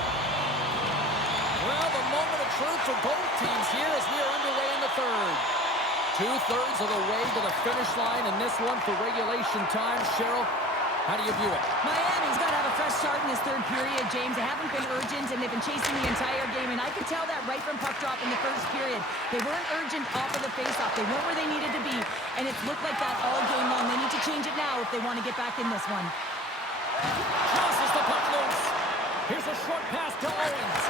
Well, the moment of truth for both teams here as we are underway in the third. 2/3 of the way to the finish line in this one for regulation time. Cheryl, how do you view it? Miami's got to have a fresh start in this third period, James. They haven't been urgent, and they've been chasing the entire game, and I could tell that right from puck drop in the first period. They weren't urgent off of the faceoff. They weren't where they needed to be, and it's looked like that all game long. They need to change it now if they want to get back in this one. Crosses the puck loose. Here's a short pass to Owens.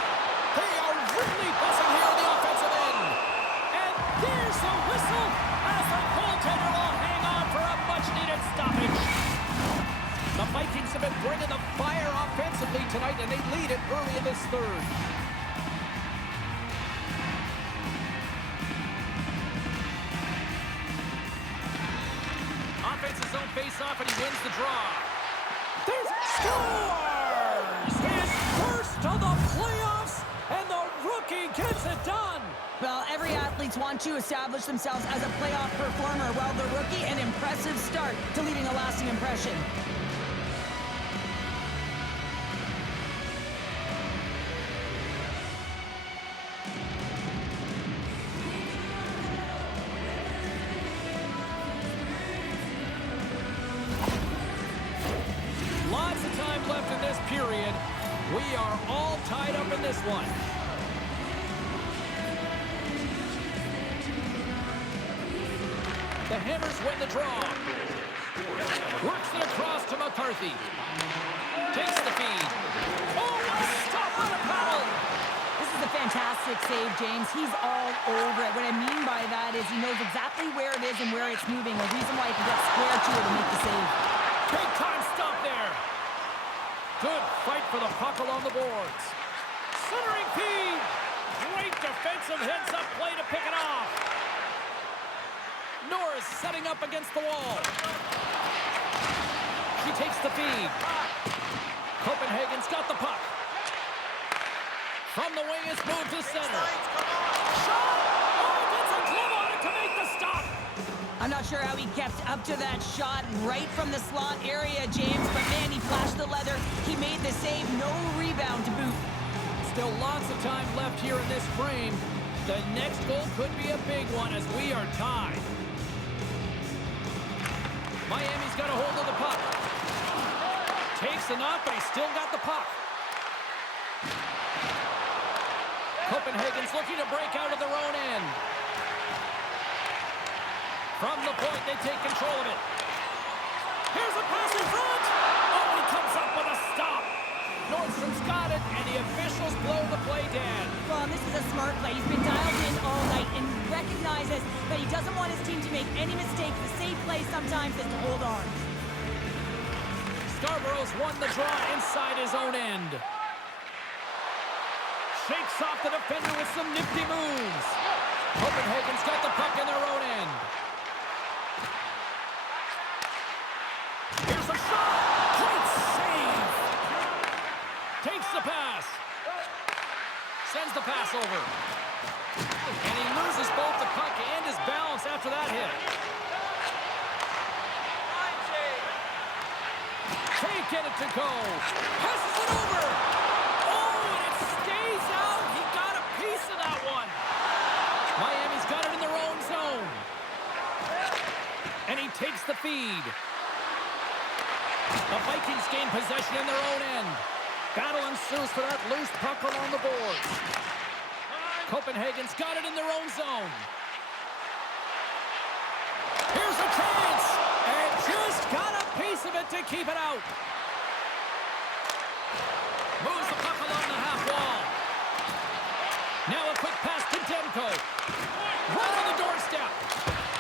They are really buzzing here in the offensive end. And there's a whistle as the goaltender will hang on for a much-needed stoppage. The Vikings have been bringing the fire offensively tonight, and they lead it early in this third. face-off, and he wins the draw. There's scores! His first of the playoffs, and the rookie gets it done! Well, every athlete wants to establish themselves as a playoff performer, while the rookie, an impressive start to leaving a lasting impression. Lots of time left in this period. We are all tied up in this one. The Hammers win the draw. Works it across to McCarthy. Takes the feed. Oh, what a stop on a paddle! This is a fantastic save, James. He's all over it. What I mean by that is he knows exactly where it is and where it's moving. The reason why he can get square to it and make the save. Big time stop there. Good fight for the puck along the boards. Centering feed. Great defensive heads-up play to pick it off. Norris setting up against the wall. She takes the feed. Copenhagen's got the puck. From the wing, it's moved to center. Shot! Oh, gets a glove on it to make the stop. I'm not sure how he kept up to that shot right from the slot area, James, but man, he flashed the leather. He made the save, no rebound to boot. Still lots of time left here in this frame. The next goal could be a big one as we are tied. Miami's got a hold of the puck. Takes enough, but he's still got the puck. Copenhagen's looking to break out of their own end. From the point, they take control of it. Here's a pass in front. Oh, he comes up with a stop. Nordstrom's got it, and the officials blow the play dead. Well, this is a smart play. He's been dialed in all night and recognizes that he doesn't want his team to make any mistakes. The safe play sometimes is to hold on. Scarborough's won the draw inside his own end. Shakes off the defender with some nifty moves. Copenhagen's got the puck in their own end. Here's a shot. Great save. Takes the pass. Sends the pass over. And he loses both the puck and his balance after that hit. Can't get it to go. Passes it over. Oh, and it stays out. He got a piece of that one. Miami's got it in their own zone. And he takes the feed. The Vikings gain possession in their own end. Battle ensues for that loose puck along the boards. Copenhagen's got it in their own zone. Here's a chance. And just got a piece of it to keep it out. Moves the puck along the half wall. Now a quick pass to Demko. Right on the doorstep.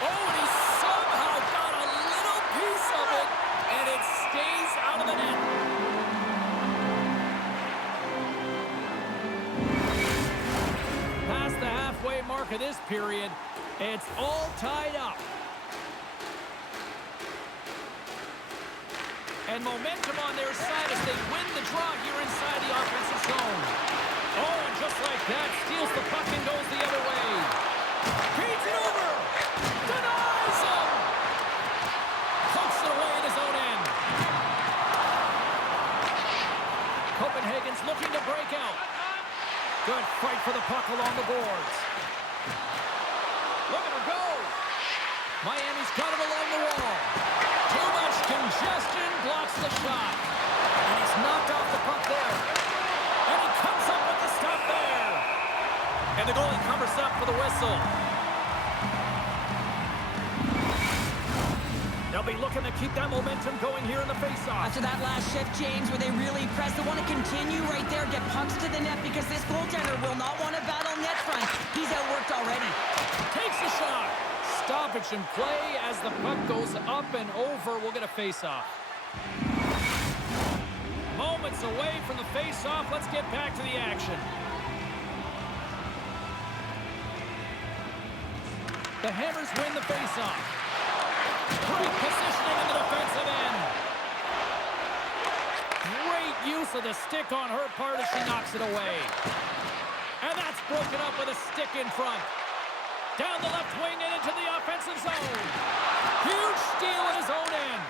Oh, and he somehow got a little piece of it, and it stays out of the net. Past the halfway mark of this period, it's all tied up. And momentum on their side as they win the draw here inside the offensive zone. Oh, and just like that, steals the puck and goes the other way. Feeds it over. Denies him. Pokes it away in his own end. Copenhagen's looking to break out. Good fight for the puck along the boards. Look at her go. Miami's got it along the wall. Too much congestion blocks the shot. And he's knocked off the puck there. And he comes up with the stop there. And the goalie covers up for the whistle. They'll be looking to keep that momentum going here in the faceoff. After that last shift, James, where they really press, they want to continue right there, get pucks to the net, because this goaltender will not want to battle net front. He's outworked already. Takes the shot. Stoppage in play as the puck goes up and over. We'll get a faceoff. Moments away from the faceoff. Let's get back to the action. The Hammers win the faceoff. Great positioning in the defensive end. Great use of the stick on her part as she knocks it away. And that's broken up with a stick in front. Down the left wing and into the offensive zone. Huge steal at his own end.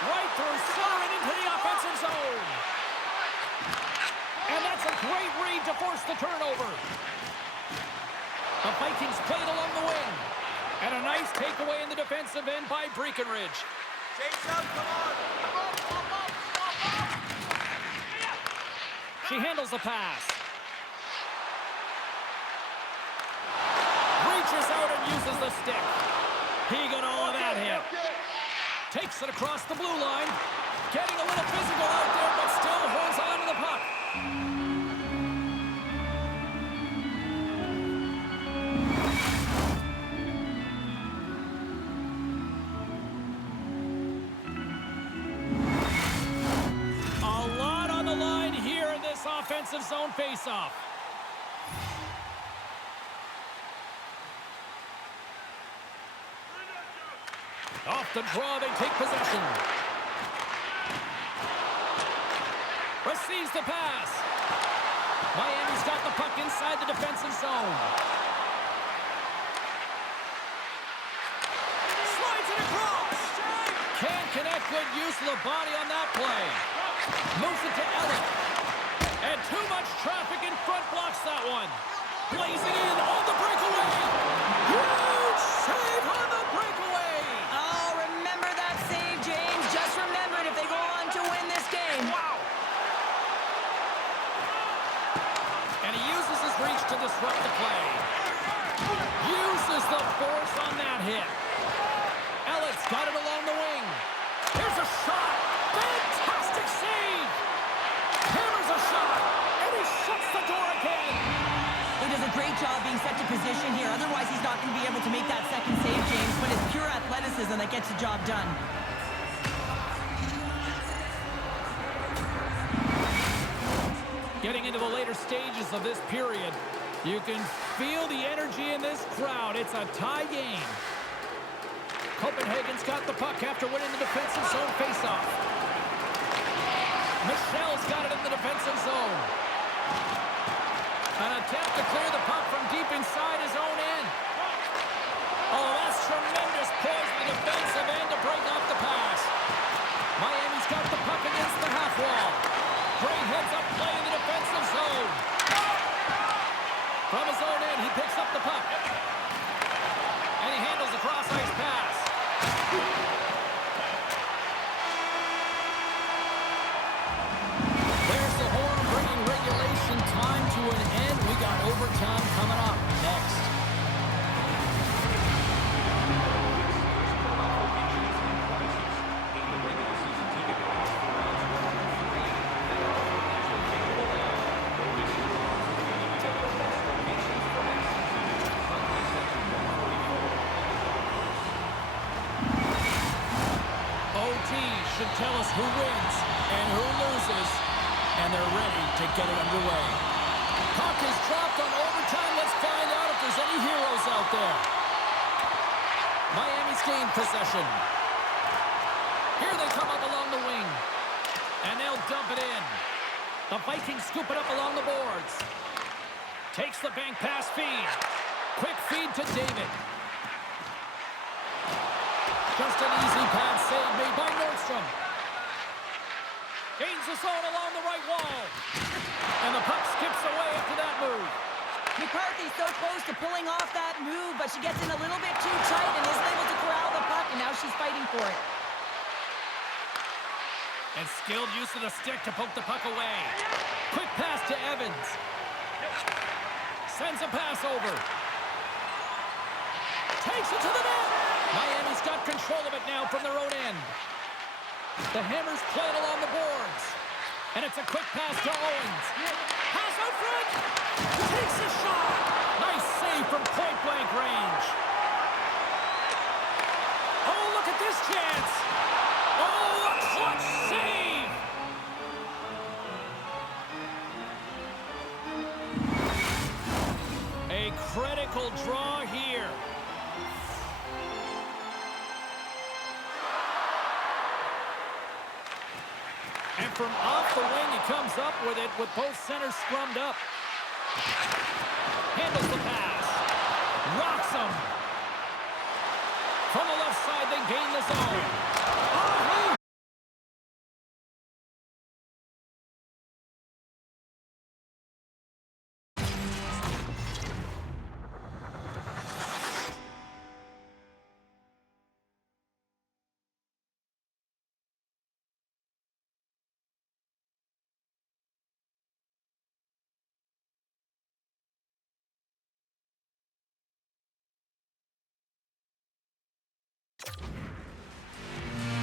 Right through center and into the offensive zone. And that's a great read to force the turnover. The Vikings played along the wing. And a nice takeaway in the defensive end by Breckenridge. Chase up, come on. She handles the pass. Reaches out and uses the stick. He got all of that hit. Takes it across the blue line. Getting a little physical out there, but still holds on to the puck. A lot on the line here in this offensive zone faceoff. Off the draw, they take possession. Receives the pass. Miami's got the puck inside the defensive zone. Slides it across. Can't connect. Good use of the body on that play. Moves it to Elliott. And too much traffic in front blocks that one. Blazing in on the breakaway. Huge save on the breakaway. Oh, remember that save, James. Just remember it if they go on to win this game. Wow. And he uses his reach to disrupt the play. Uses the force on that hit. Elliott's got it along the wing. Here's a shot. Fantastic save. Hammers a shot. And he shuts the door again. He does a great job being set to position here. Otherwise, he's not going to be able to make that second save, James. But it's pure athleticism that gets the job done. Getting into the later stages of this period, you can feel the energy in this crowd. It's a tie game. Copenhagen's got the puck after winning the defensive zone faceoff. Michelle's got it in the defensive zone. An attempt to clear the puck from deep inside his own end. Oh, that's tremendous poise in the defensive end to break off the pass. Miami's got the puck against the half wall. Great heads-up play in the defensive zone. From his own end, he picks up the puck. And he handles the cross-ice pass. There's the horn bringing regulation time to an end. We got overtime coming up next. OT should tell us who wins and who loses, and they're ready to get it underway. Puck is dropped on overtime. Let's find out if there's any heroes out there. Miami's gained possession. Here they come up along the wing, and they'll dump it in. The Vikings scoop it up along the boards. Takes the bank pass feed. Quick feed to David. Just an easy pad save made by Nordstrom. Gains the zone along the right wall. And the puck skips away after that move. McCarthy's so close to pulling off that move, but she gets in a little bit too tight and isn't able to corral the puck, and now she's fighting for it. And skilled use of the stick to poke the puck away. Quick pass to Evans. Sends a pass over. Takes it to the net. Miami's got control of it now from their own end. The Hammers play it along the boards. And it's a quick pass to Owens. Pass out front. Takes a shot. Nice save from point-blank range. Oh, look at this chance. Oh, a clutch save. A critical draw here. And from off the wing, he comes up with it with both centers scrummed up. Handles the pass. Rocks him. From the left side, they gain the zone. Oh,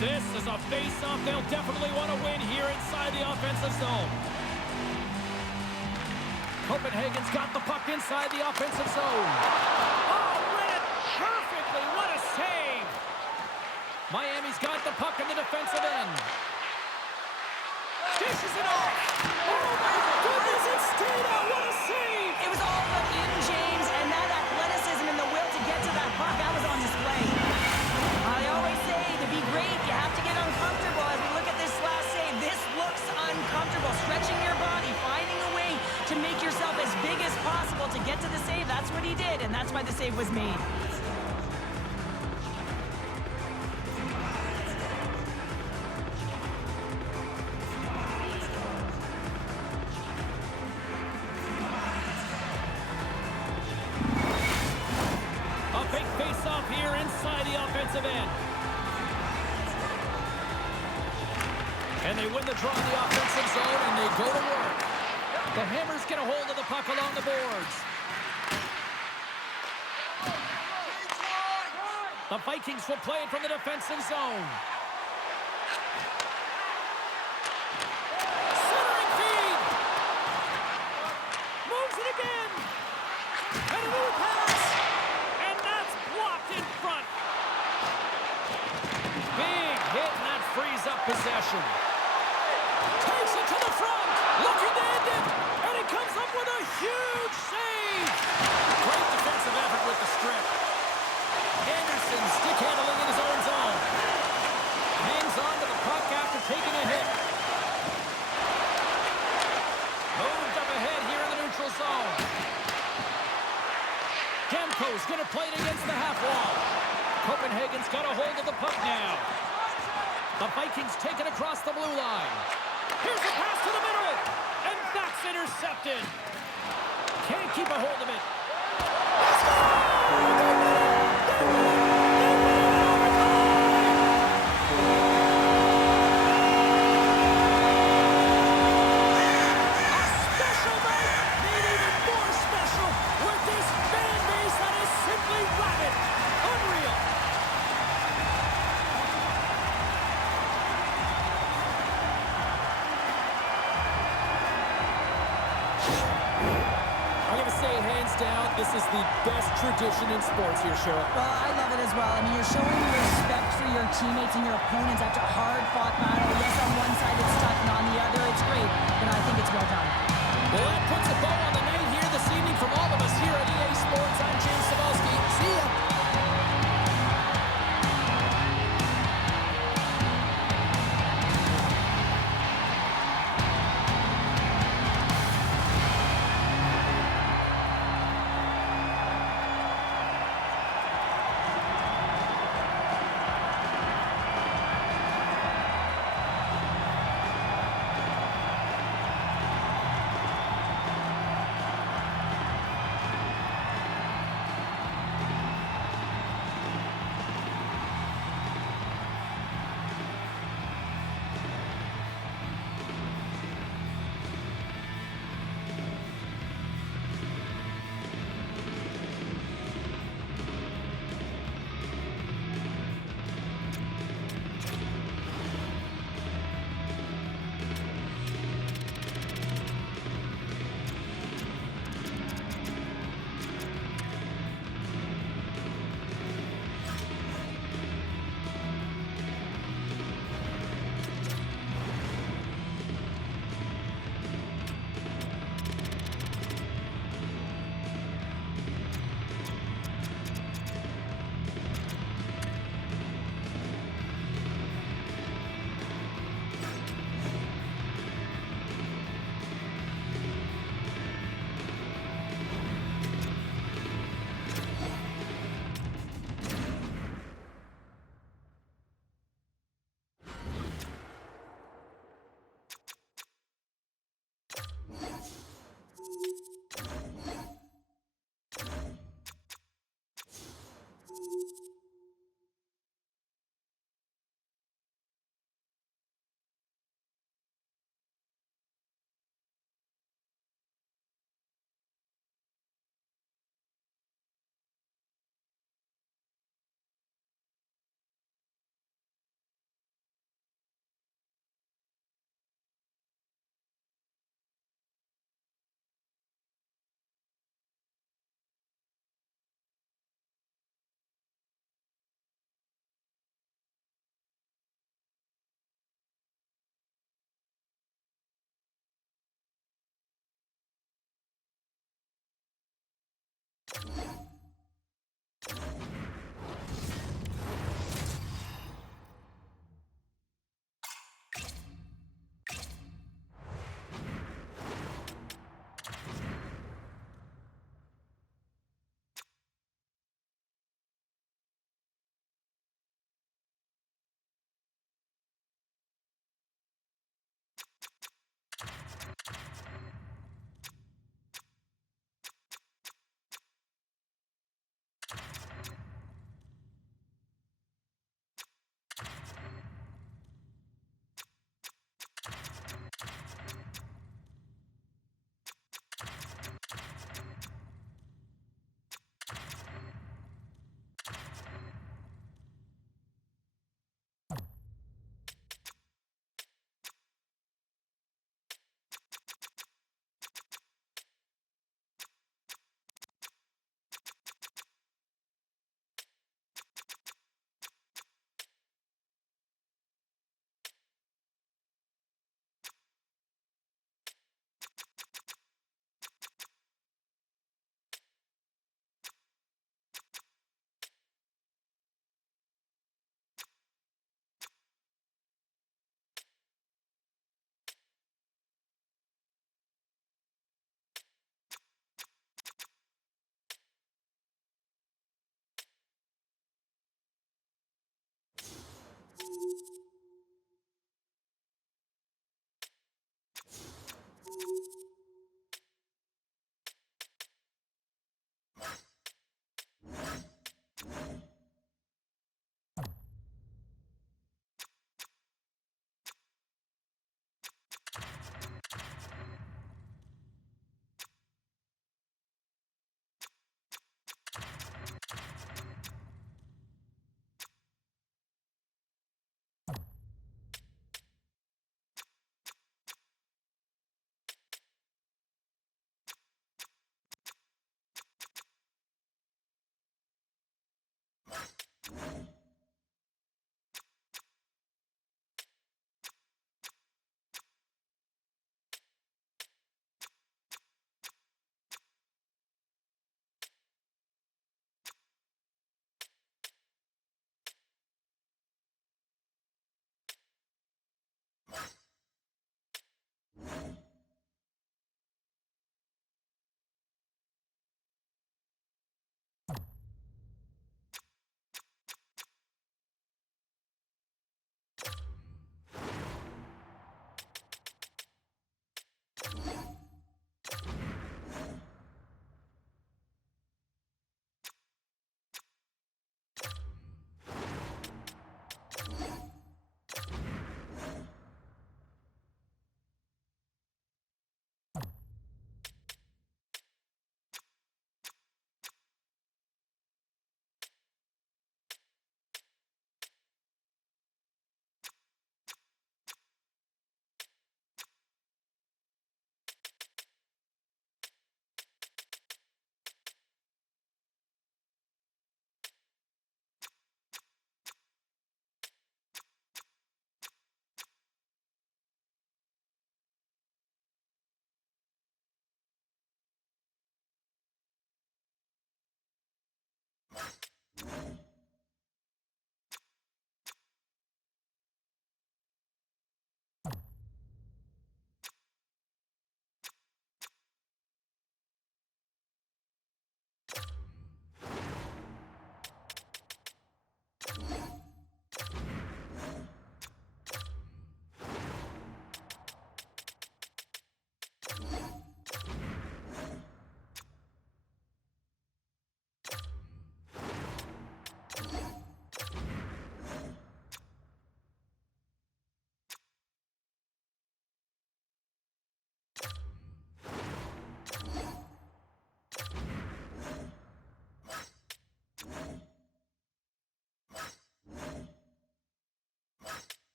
this is a face-off they'll definitely want to win here inside the offensive zone. Copenhagen's got the puck inside the offensive zone. Oh, read it perfectly. What a save. Miami's got the puck in the defensive end. Dishes it off. Oh, my goodness, it stayed out. What a save. It was all about in, James, and that athleticism and the will to get to that puck, that was on display. I always say, to be great, you have to get uncomfortable. As we look at this last save, this looks uncomfortable. Stretching your body, finding a way to make yourself as big as possible to get to the save. That's what he did, and that's why the save was made. A big face-off here inside the offensive end. And they win the draw in the offensive zone, and they go to work. The Hammers get a hold of the puck along the boards. The Vikings will play it from the defensive zone. Centering feed. Moves it again. And a new pass. And that's blocked in front. Big hit, and that frees up possession. Takes it to the front. Looking to end it. And he comes up with a huge save. Great defensive effort with the strip. Anderson stick handling in his own zone. Hangs on to the puck after taking a hit. Moved up ahead here in the neutral zone. Demko's going to play it against the half wall. Copenhagen's got a hold of the puck now. The Vikings take it across the blue line. Here's a pass to the middle. And that's intercepted. Can't keep a hold of it. Let's go! They win it! A special night made even more special with this fan base that is simply rabid. Unreal. I'm going to say hands down, this is the best tradition in sports here, Cheryl. Well, I love it as well. I mean, you're showing respect for your teammates and your opponents after a hard-fought battle. Yes, on one side it's tough, and on the other it's great, but I think it's well done. Well, that puts a bow on the night here this evening from all of us here at EA Sports. I'm James Cebulski. See ya.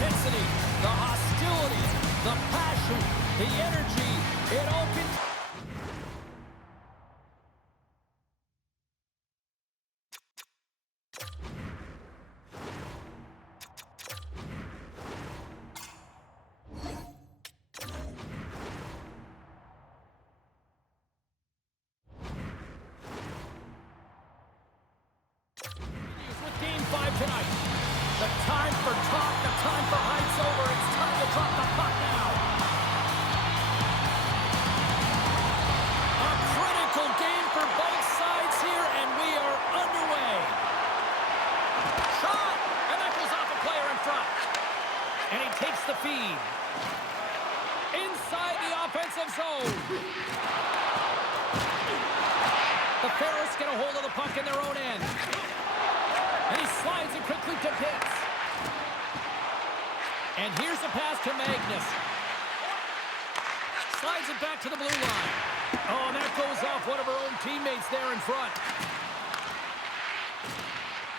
intensity, the hostility, the passion, the energy, it all can... With Game 5 tonight. The time for talk, the time for hype's over. It's time to drop the puck now. A critical game for both sides here, and we are underway. Shot! And that goes off a player in front. And he takes the feed. Inside the offensive zone. Pharaohs get a hold of the puck in their own end. And he slides it quickly to Pitts. And here's a pass to Magnus. Slides it back to the blue line. Oh, and that goes off one of her own teammates there in front.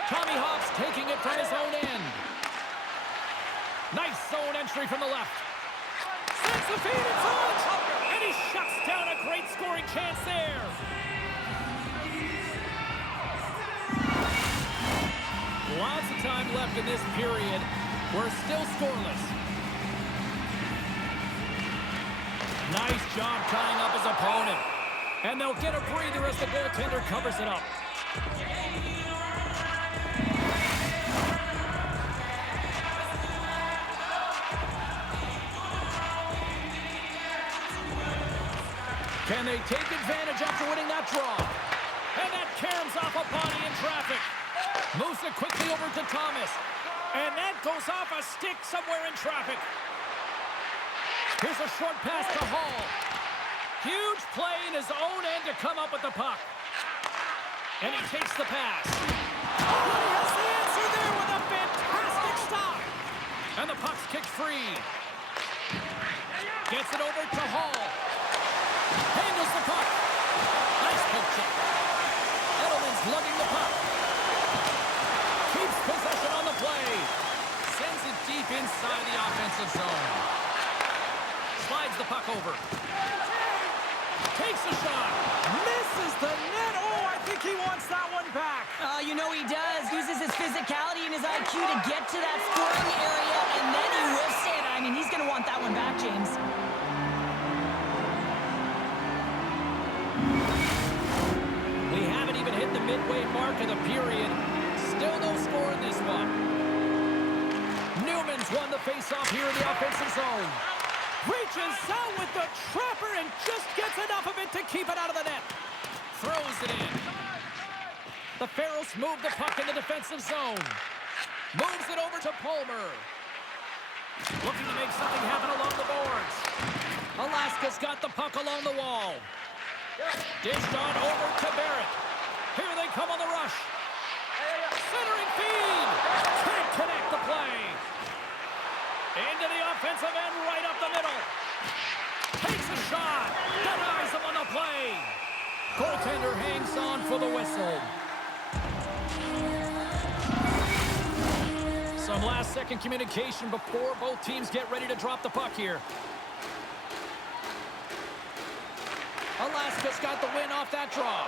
Tommy Hobbs taking it from his own end. Nice zone entry from the left. Sends the feed in front. And he shuts down a great scoring chance there. Lots of time left in this period. We're still scoreless. Nice job tying up his opponent. And they'll get a breather as the goaltender covers it up. Can they take advantage after winning that draw? And that caroms off a body in traffic. Moves it quickly over to Thomas. And that goes off a stick somewhere in traffic. Here's a short pass to Hall. Huge play in his own end to come up with the puck. And he takes the pass. Oh, he has the answer there with a fantastic stop. And the puck's kicked free. Gets it over to Hall. Handles the puck. Nice poke check. Edelman's lugging the puck. Keeps possession on the play. Sends it deep inside the offensive zone. Slides the puck over. Takes a shot. Misses the net. Oh, I think he wants that one back. You know he does. Uses his physicality and his IQ to get to that scoring area, and then he whiffs it. I mean, he's going to want that one back, James. We haven't even hit the midway mark of the period. Still no score in this one. Newman's won the faceoff here in the offensive zone. Reaches out with the trapper and just gets enough of it to keep it out of the net. Throws it in. The Pharaohs move the puck in the defensive zone. Moves it over to Palmer. Looking to make something happen along the boards. Alaska's got the puck along the wall. Dished on over to Barrett. Here they come on the rush. Centering feed. Can't connect the play. Into the offensive end, right up the middle. Takes a shot. Denies him on the play. Goaltender hangs on for the whistle. Some last-second communication before both teams get ready to drop the puck here. Alaska's got the win off that draw.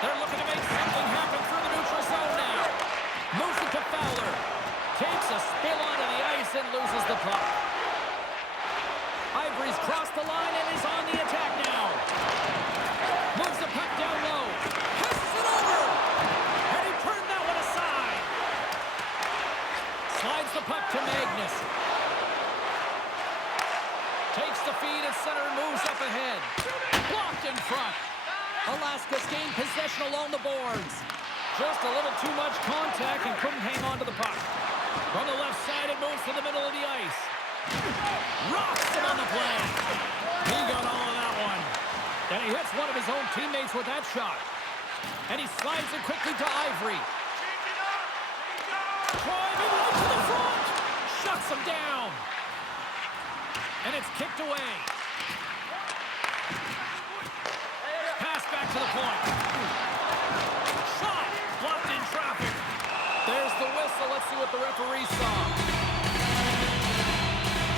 They're looking to make something happen through the neutral zone now. Moves it to Fowler. Takes a spill onto the ice and loses the puck. Ivory's crossed the line and is on the attack now. Moves the puck down low. Passes it over. And he turned that one aside. Slides the puck to Magnus. Takes the feed at center and moves up ahead. Blocked in front. Alaska's gained possession along the boards. Just a little too much contact and couldn't hang on to the puck. From the left side, it moves to the middle of the ice. Rocks him on the play. He got all of that one. And he hits one of his own teammates with that shot. And he slides it quickly to Ivory. Driving right to the front. Shuts him down. And it's kicked away. Pass back to the point. Shot. Blocked in traffic. There's the whistle. Let's see what the referee saw.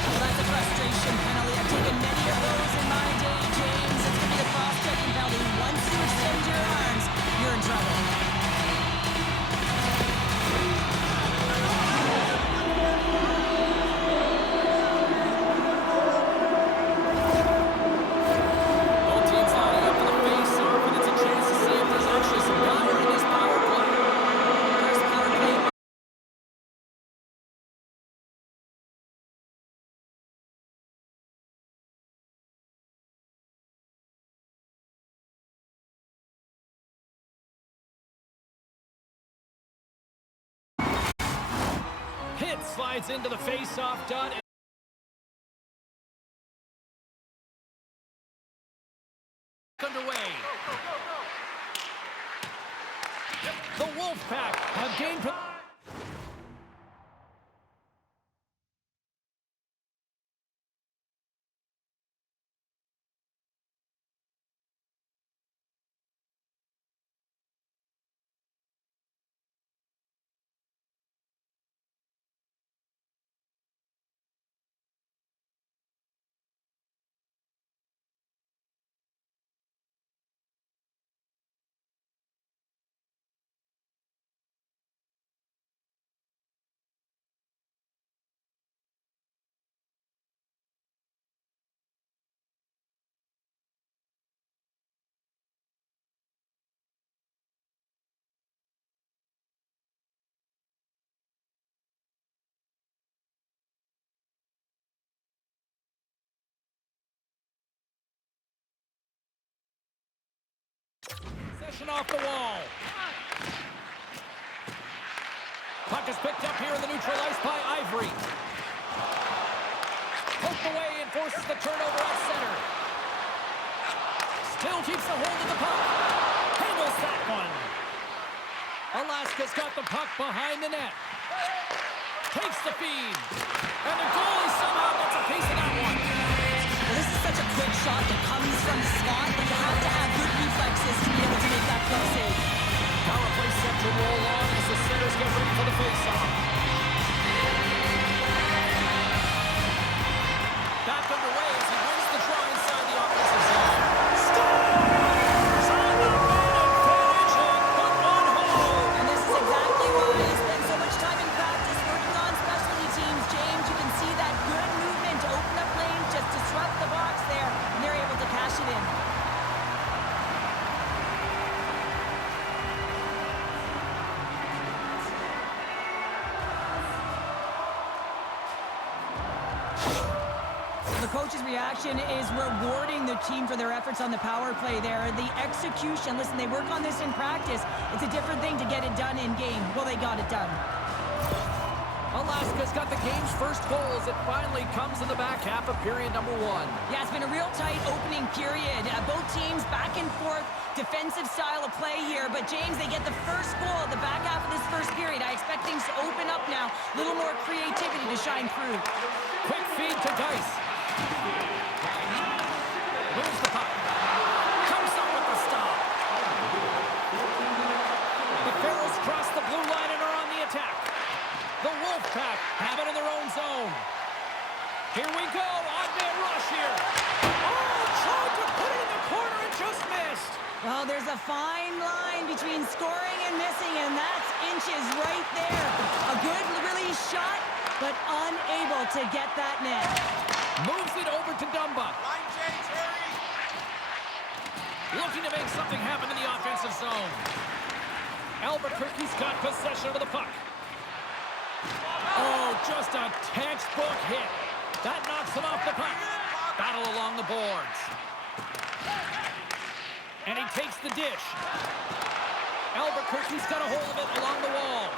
Well, that's a frustration penalty. I've taken many of those in my day, James. It's going to be the cross-checking penalty. Once you extend your arms, you're in trouble. Both teams lining up for the face-off, and it's a chance to see if there's actually some power in this power play. First power play. Hit slides into the face-off dot. Underway. The Wolfpack have gained... Possession off the wall. Puck is picked up here in the neutral ice by Ivory. Poked away and forces the turnover at center. Still keeps the hold of the puck. Handles that one. Alaska's got the puck behind the net. Takes the feed. And the goalie somehow gets a piece of that one. Well, this is such a quick shot that comes from the slot, but you have to have good reflexes to be able to make that quick save. Power play set to roll on as the centers get ready for the faceoff. Back underway as he wins the draw inside the offensive zone. Scores! On the advantage and put on hold. And this is exactly why he spent so much time in practice working on specialty teams, James. You can see that good movement to open up lanes, just disrupt the box there, and they're able to cash it in. The coach's reaction is rewarding the team for their efforts on the power play there. The execution, listen, they work on this in practice. It's a different thing to get it done in game. Well, they got it done. Alaska's got the game's first goal as it finally comes in the back half of period number 1. Yeah, it's been a real tight opening period. Both teams back and forth, defensive style of play here. But James, they get the first goal at the back half of this first period. I expect things to open up now. A little more creativity to shine through. Quick feed to Dice. Moves the puck. Comes up with the stop. The Pharaohs cross the blue line and are on the attack. The Wolfpack have it in their own zone. Here we go. Odd man rush here. Oh, tried to put it in the corner and just missed. Well, there's a fine line between scoring and missing, and that's inches right there. A good release shot, but unable to get that net. Moves it over to Dumba. Line change, hurry! Looking to make something happen in the offensive zone. Albuquerque's got possession of the puck. Oh, just a textbook hit. That knocks him off the puck. Battle along the boards. And he takes the dish. Albuquerque's got a hold of it along the wall.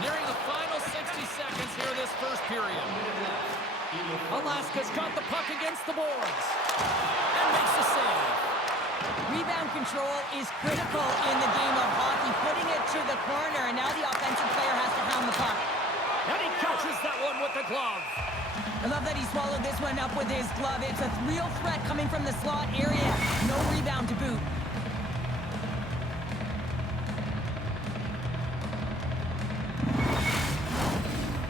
Nearing the final 60 seconds here this first period. Alaska's got the puck against the boards. And makes the save. Rebound control is critical in the game of hockey, putting it to the corner, and now the offensive player has to hound the puck. And he catches that one with the glove. I love that he swallowed this one up with his glove. It's a real threat coming from the slot area. No rebound to boot.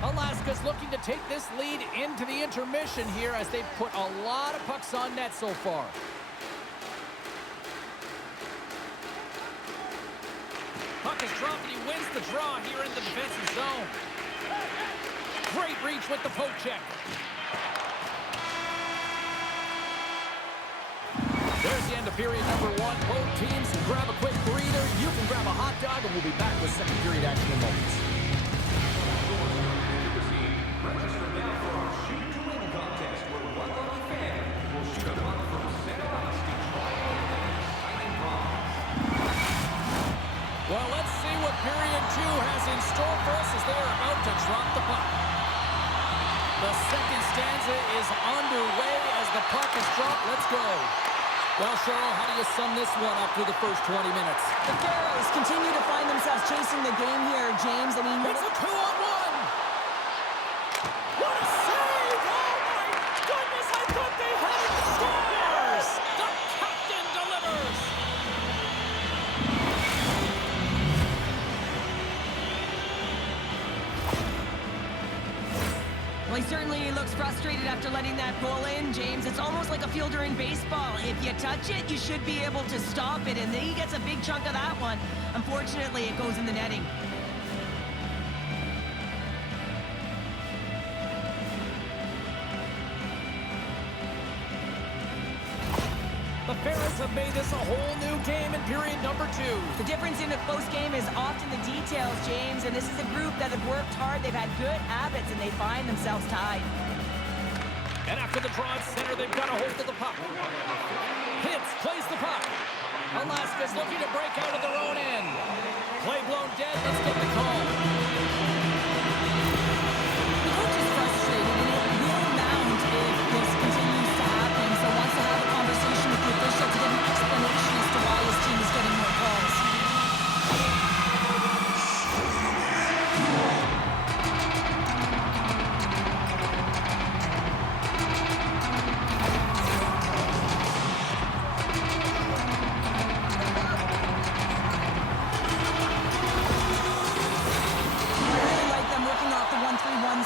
Alaska's looking to take this lead into the intermission here as they've put a lot of pucks on net so far. Puck is dropped and he wins the draw here in the defensive zone. Great reach with the poke check. There's the end of period number 1. Both teams can grab a quick breather. You can grab a hot dog, and we'll be back with second period action in moments. Register now for our Shoot to Win contest, where one lucky fan will shoot a puck from center ice to try and win exciting prize. Well, let's see what period 2 has in store for us as they are about to drop the puck. The second stanza is underway as the puck is dropped. Let's go. Well, Cheryl, how do you sum this one up through the first 20 minutes? The Pharaohs continue to find themselves chasing the game here, James. I mean, It's a 2-on-1. What a save! Oh, my goodness, I thought they had it. Scores! The captain delivers! well, he certainly looks frustrated after letting that goal in, James. It's almost like a fielder in baseball. If you touch it, you should be able to stop it, and then he gets a big chunk of that one. Unfortunately, it goes in the netting. The Pharaohs have made this a whole new game in period number 2. The difference in a close game is often the details, James, and this is a group that have worked hard. They've had good habits, and they find themselves tied. And after the draw at center, they've got a hold of the puck. Hits, plays the puck. Alaska's looking to break out of their own end. Play blown dead. Let's get the call. The coach is frustrated, and it will mount if this continues to happen. So wants to have a conversation with the official to get an explanation as to why his team is getting more calls.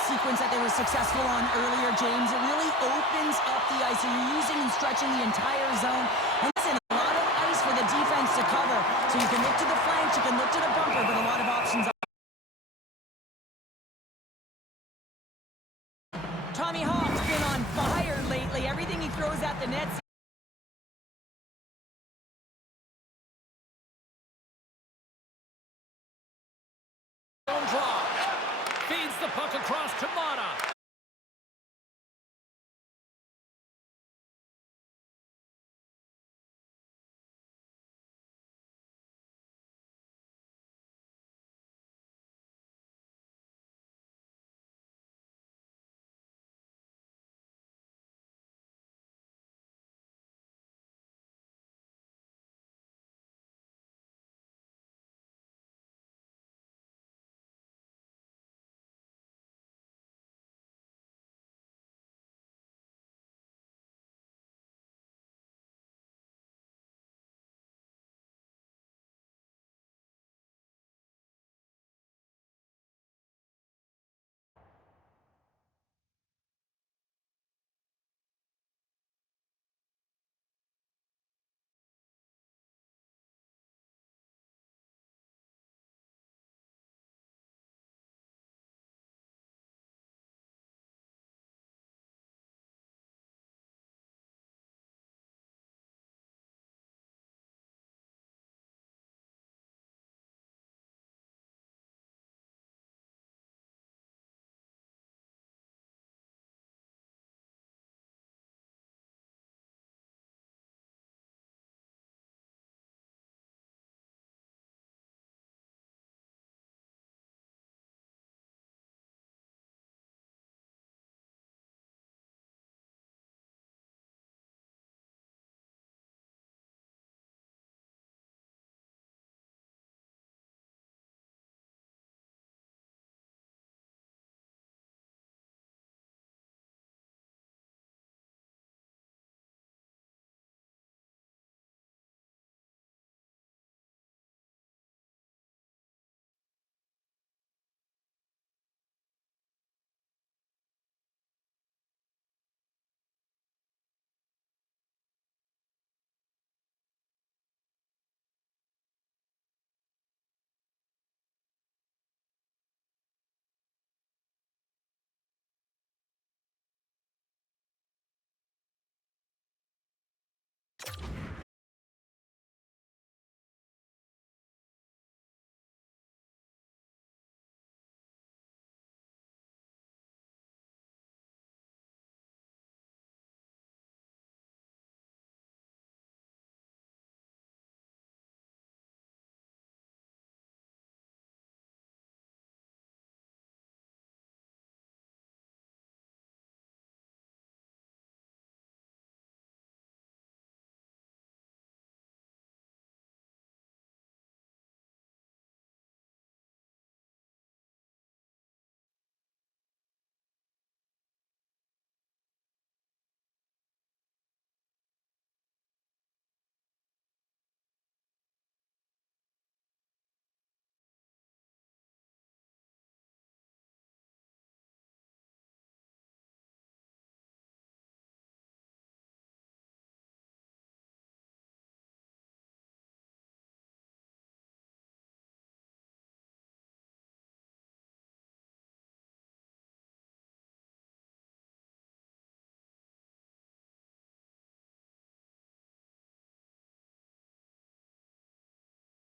Sequence that they were successful on earlier, James. It really opens up the ice. So you're using and stretching the entire zone. And listen, a lot of ice for the defense to cover. So you can look to the flanks, you can look to the bumper, but a lot of options. Tommy Hawk's been on fire lately. Everything he throws at the net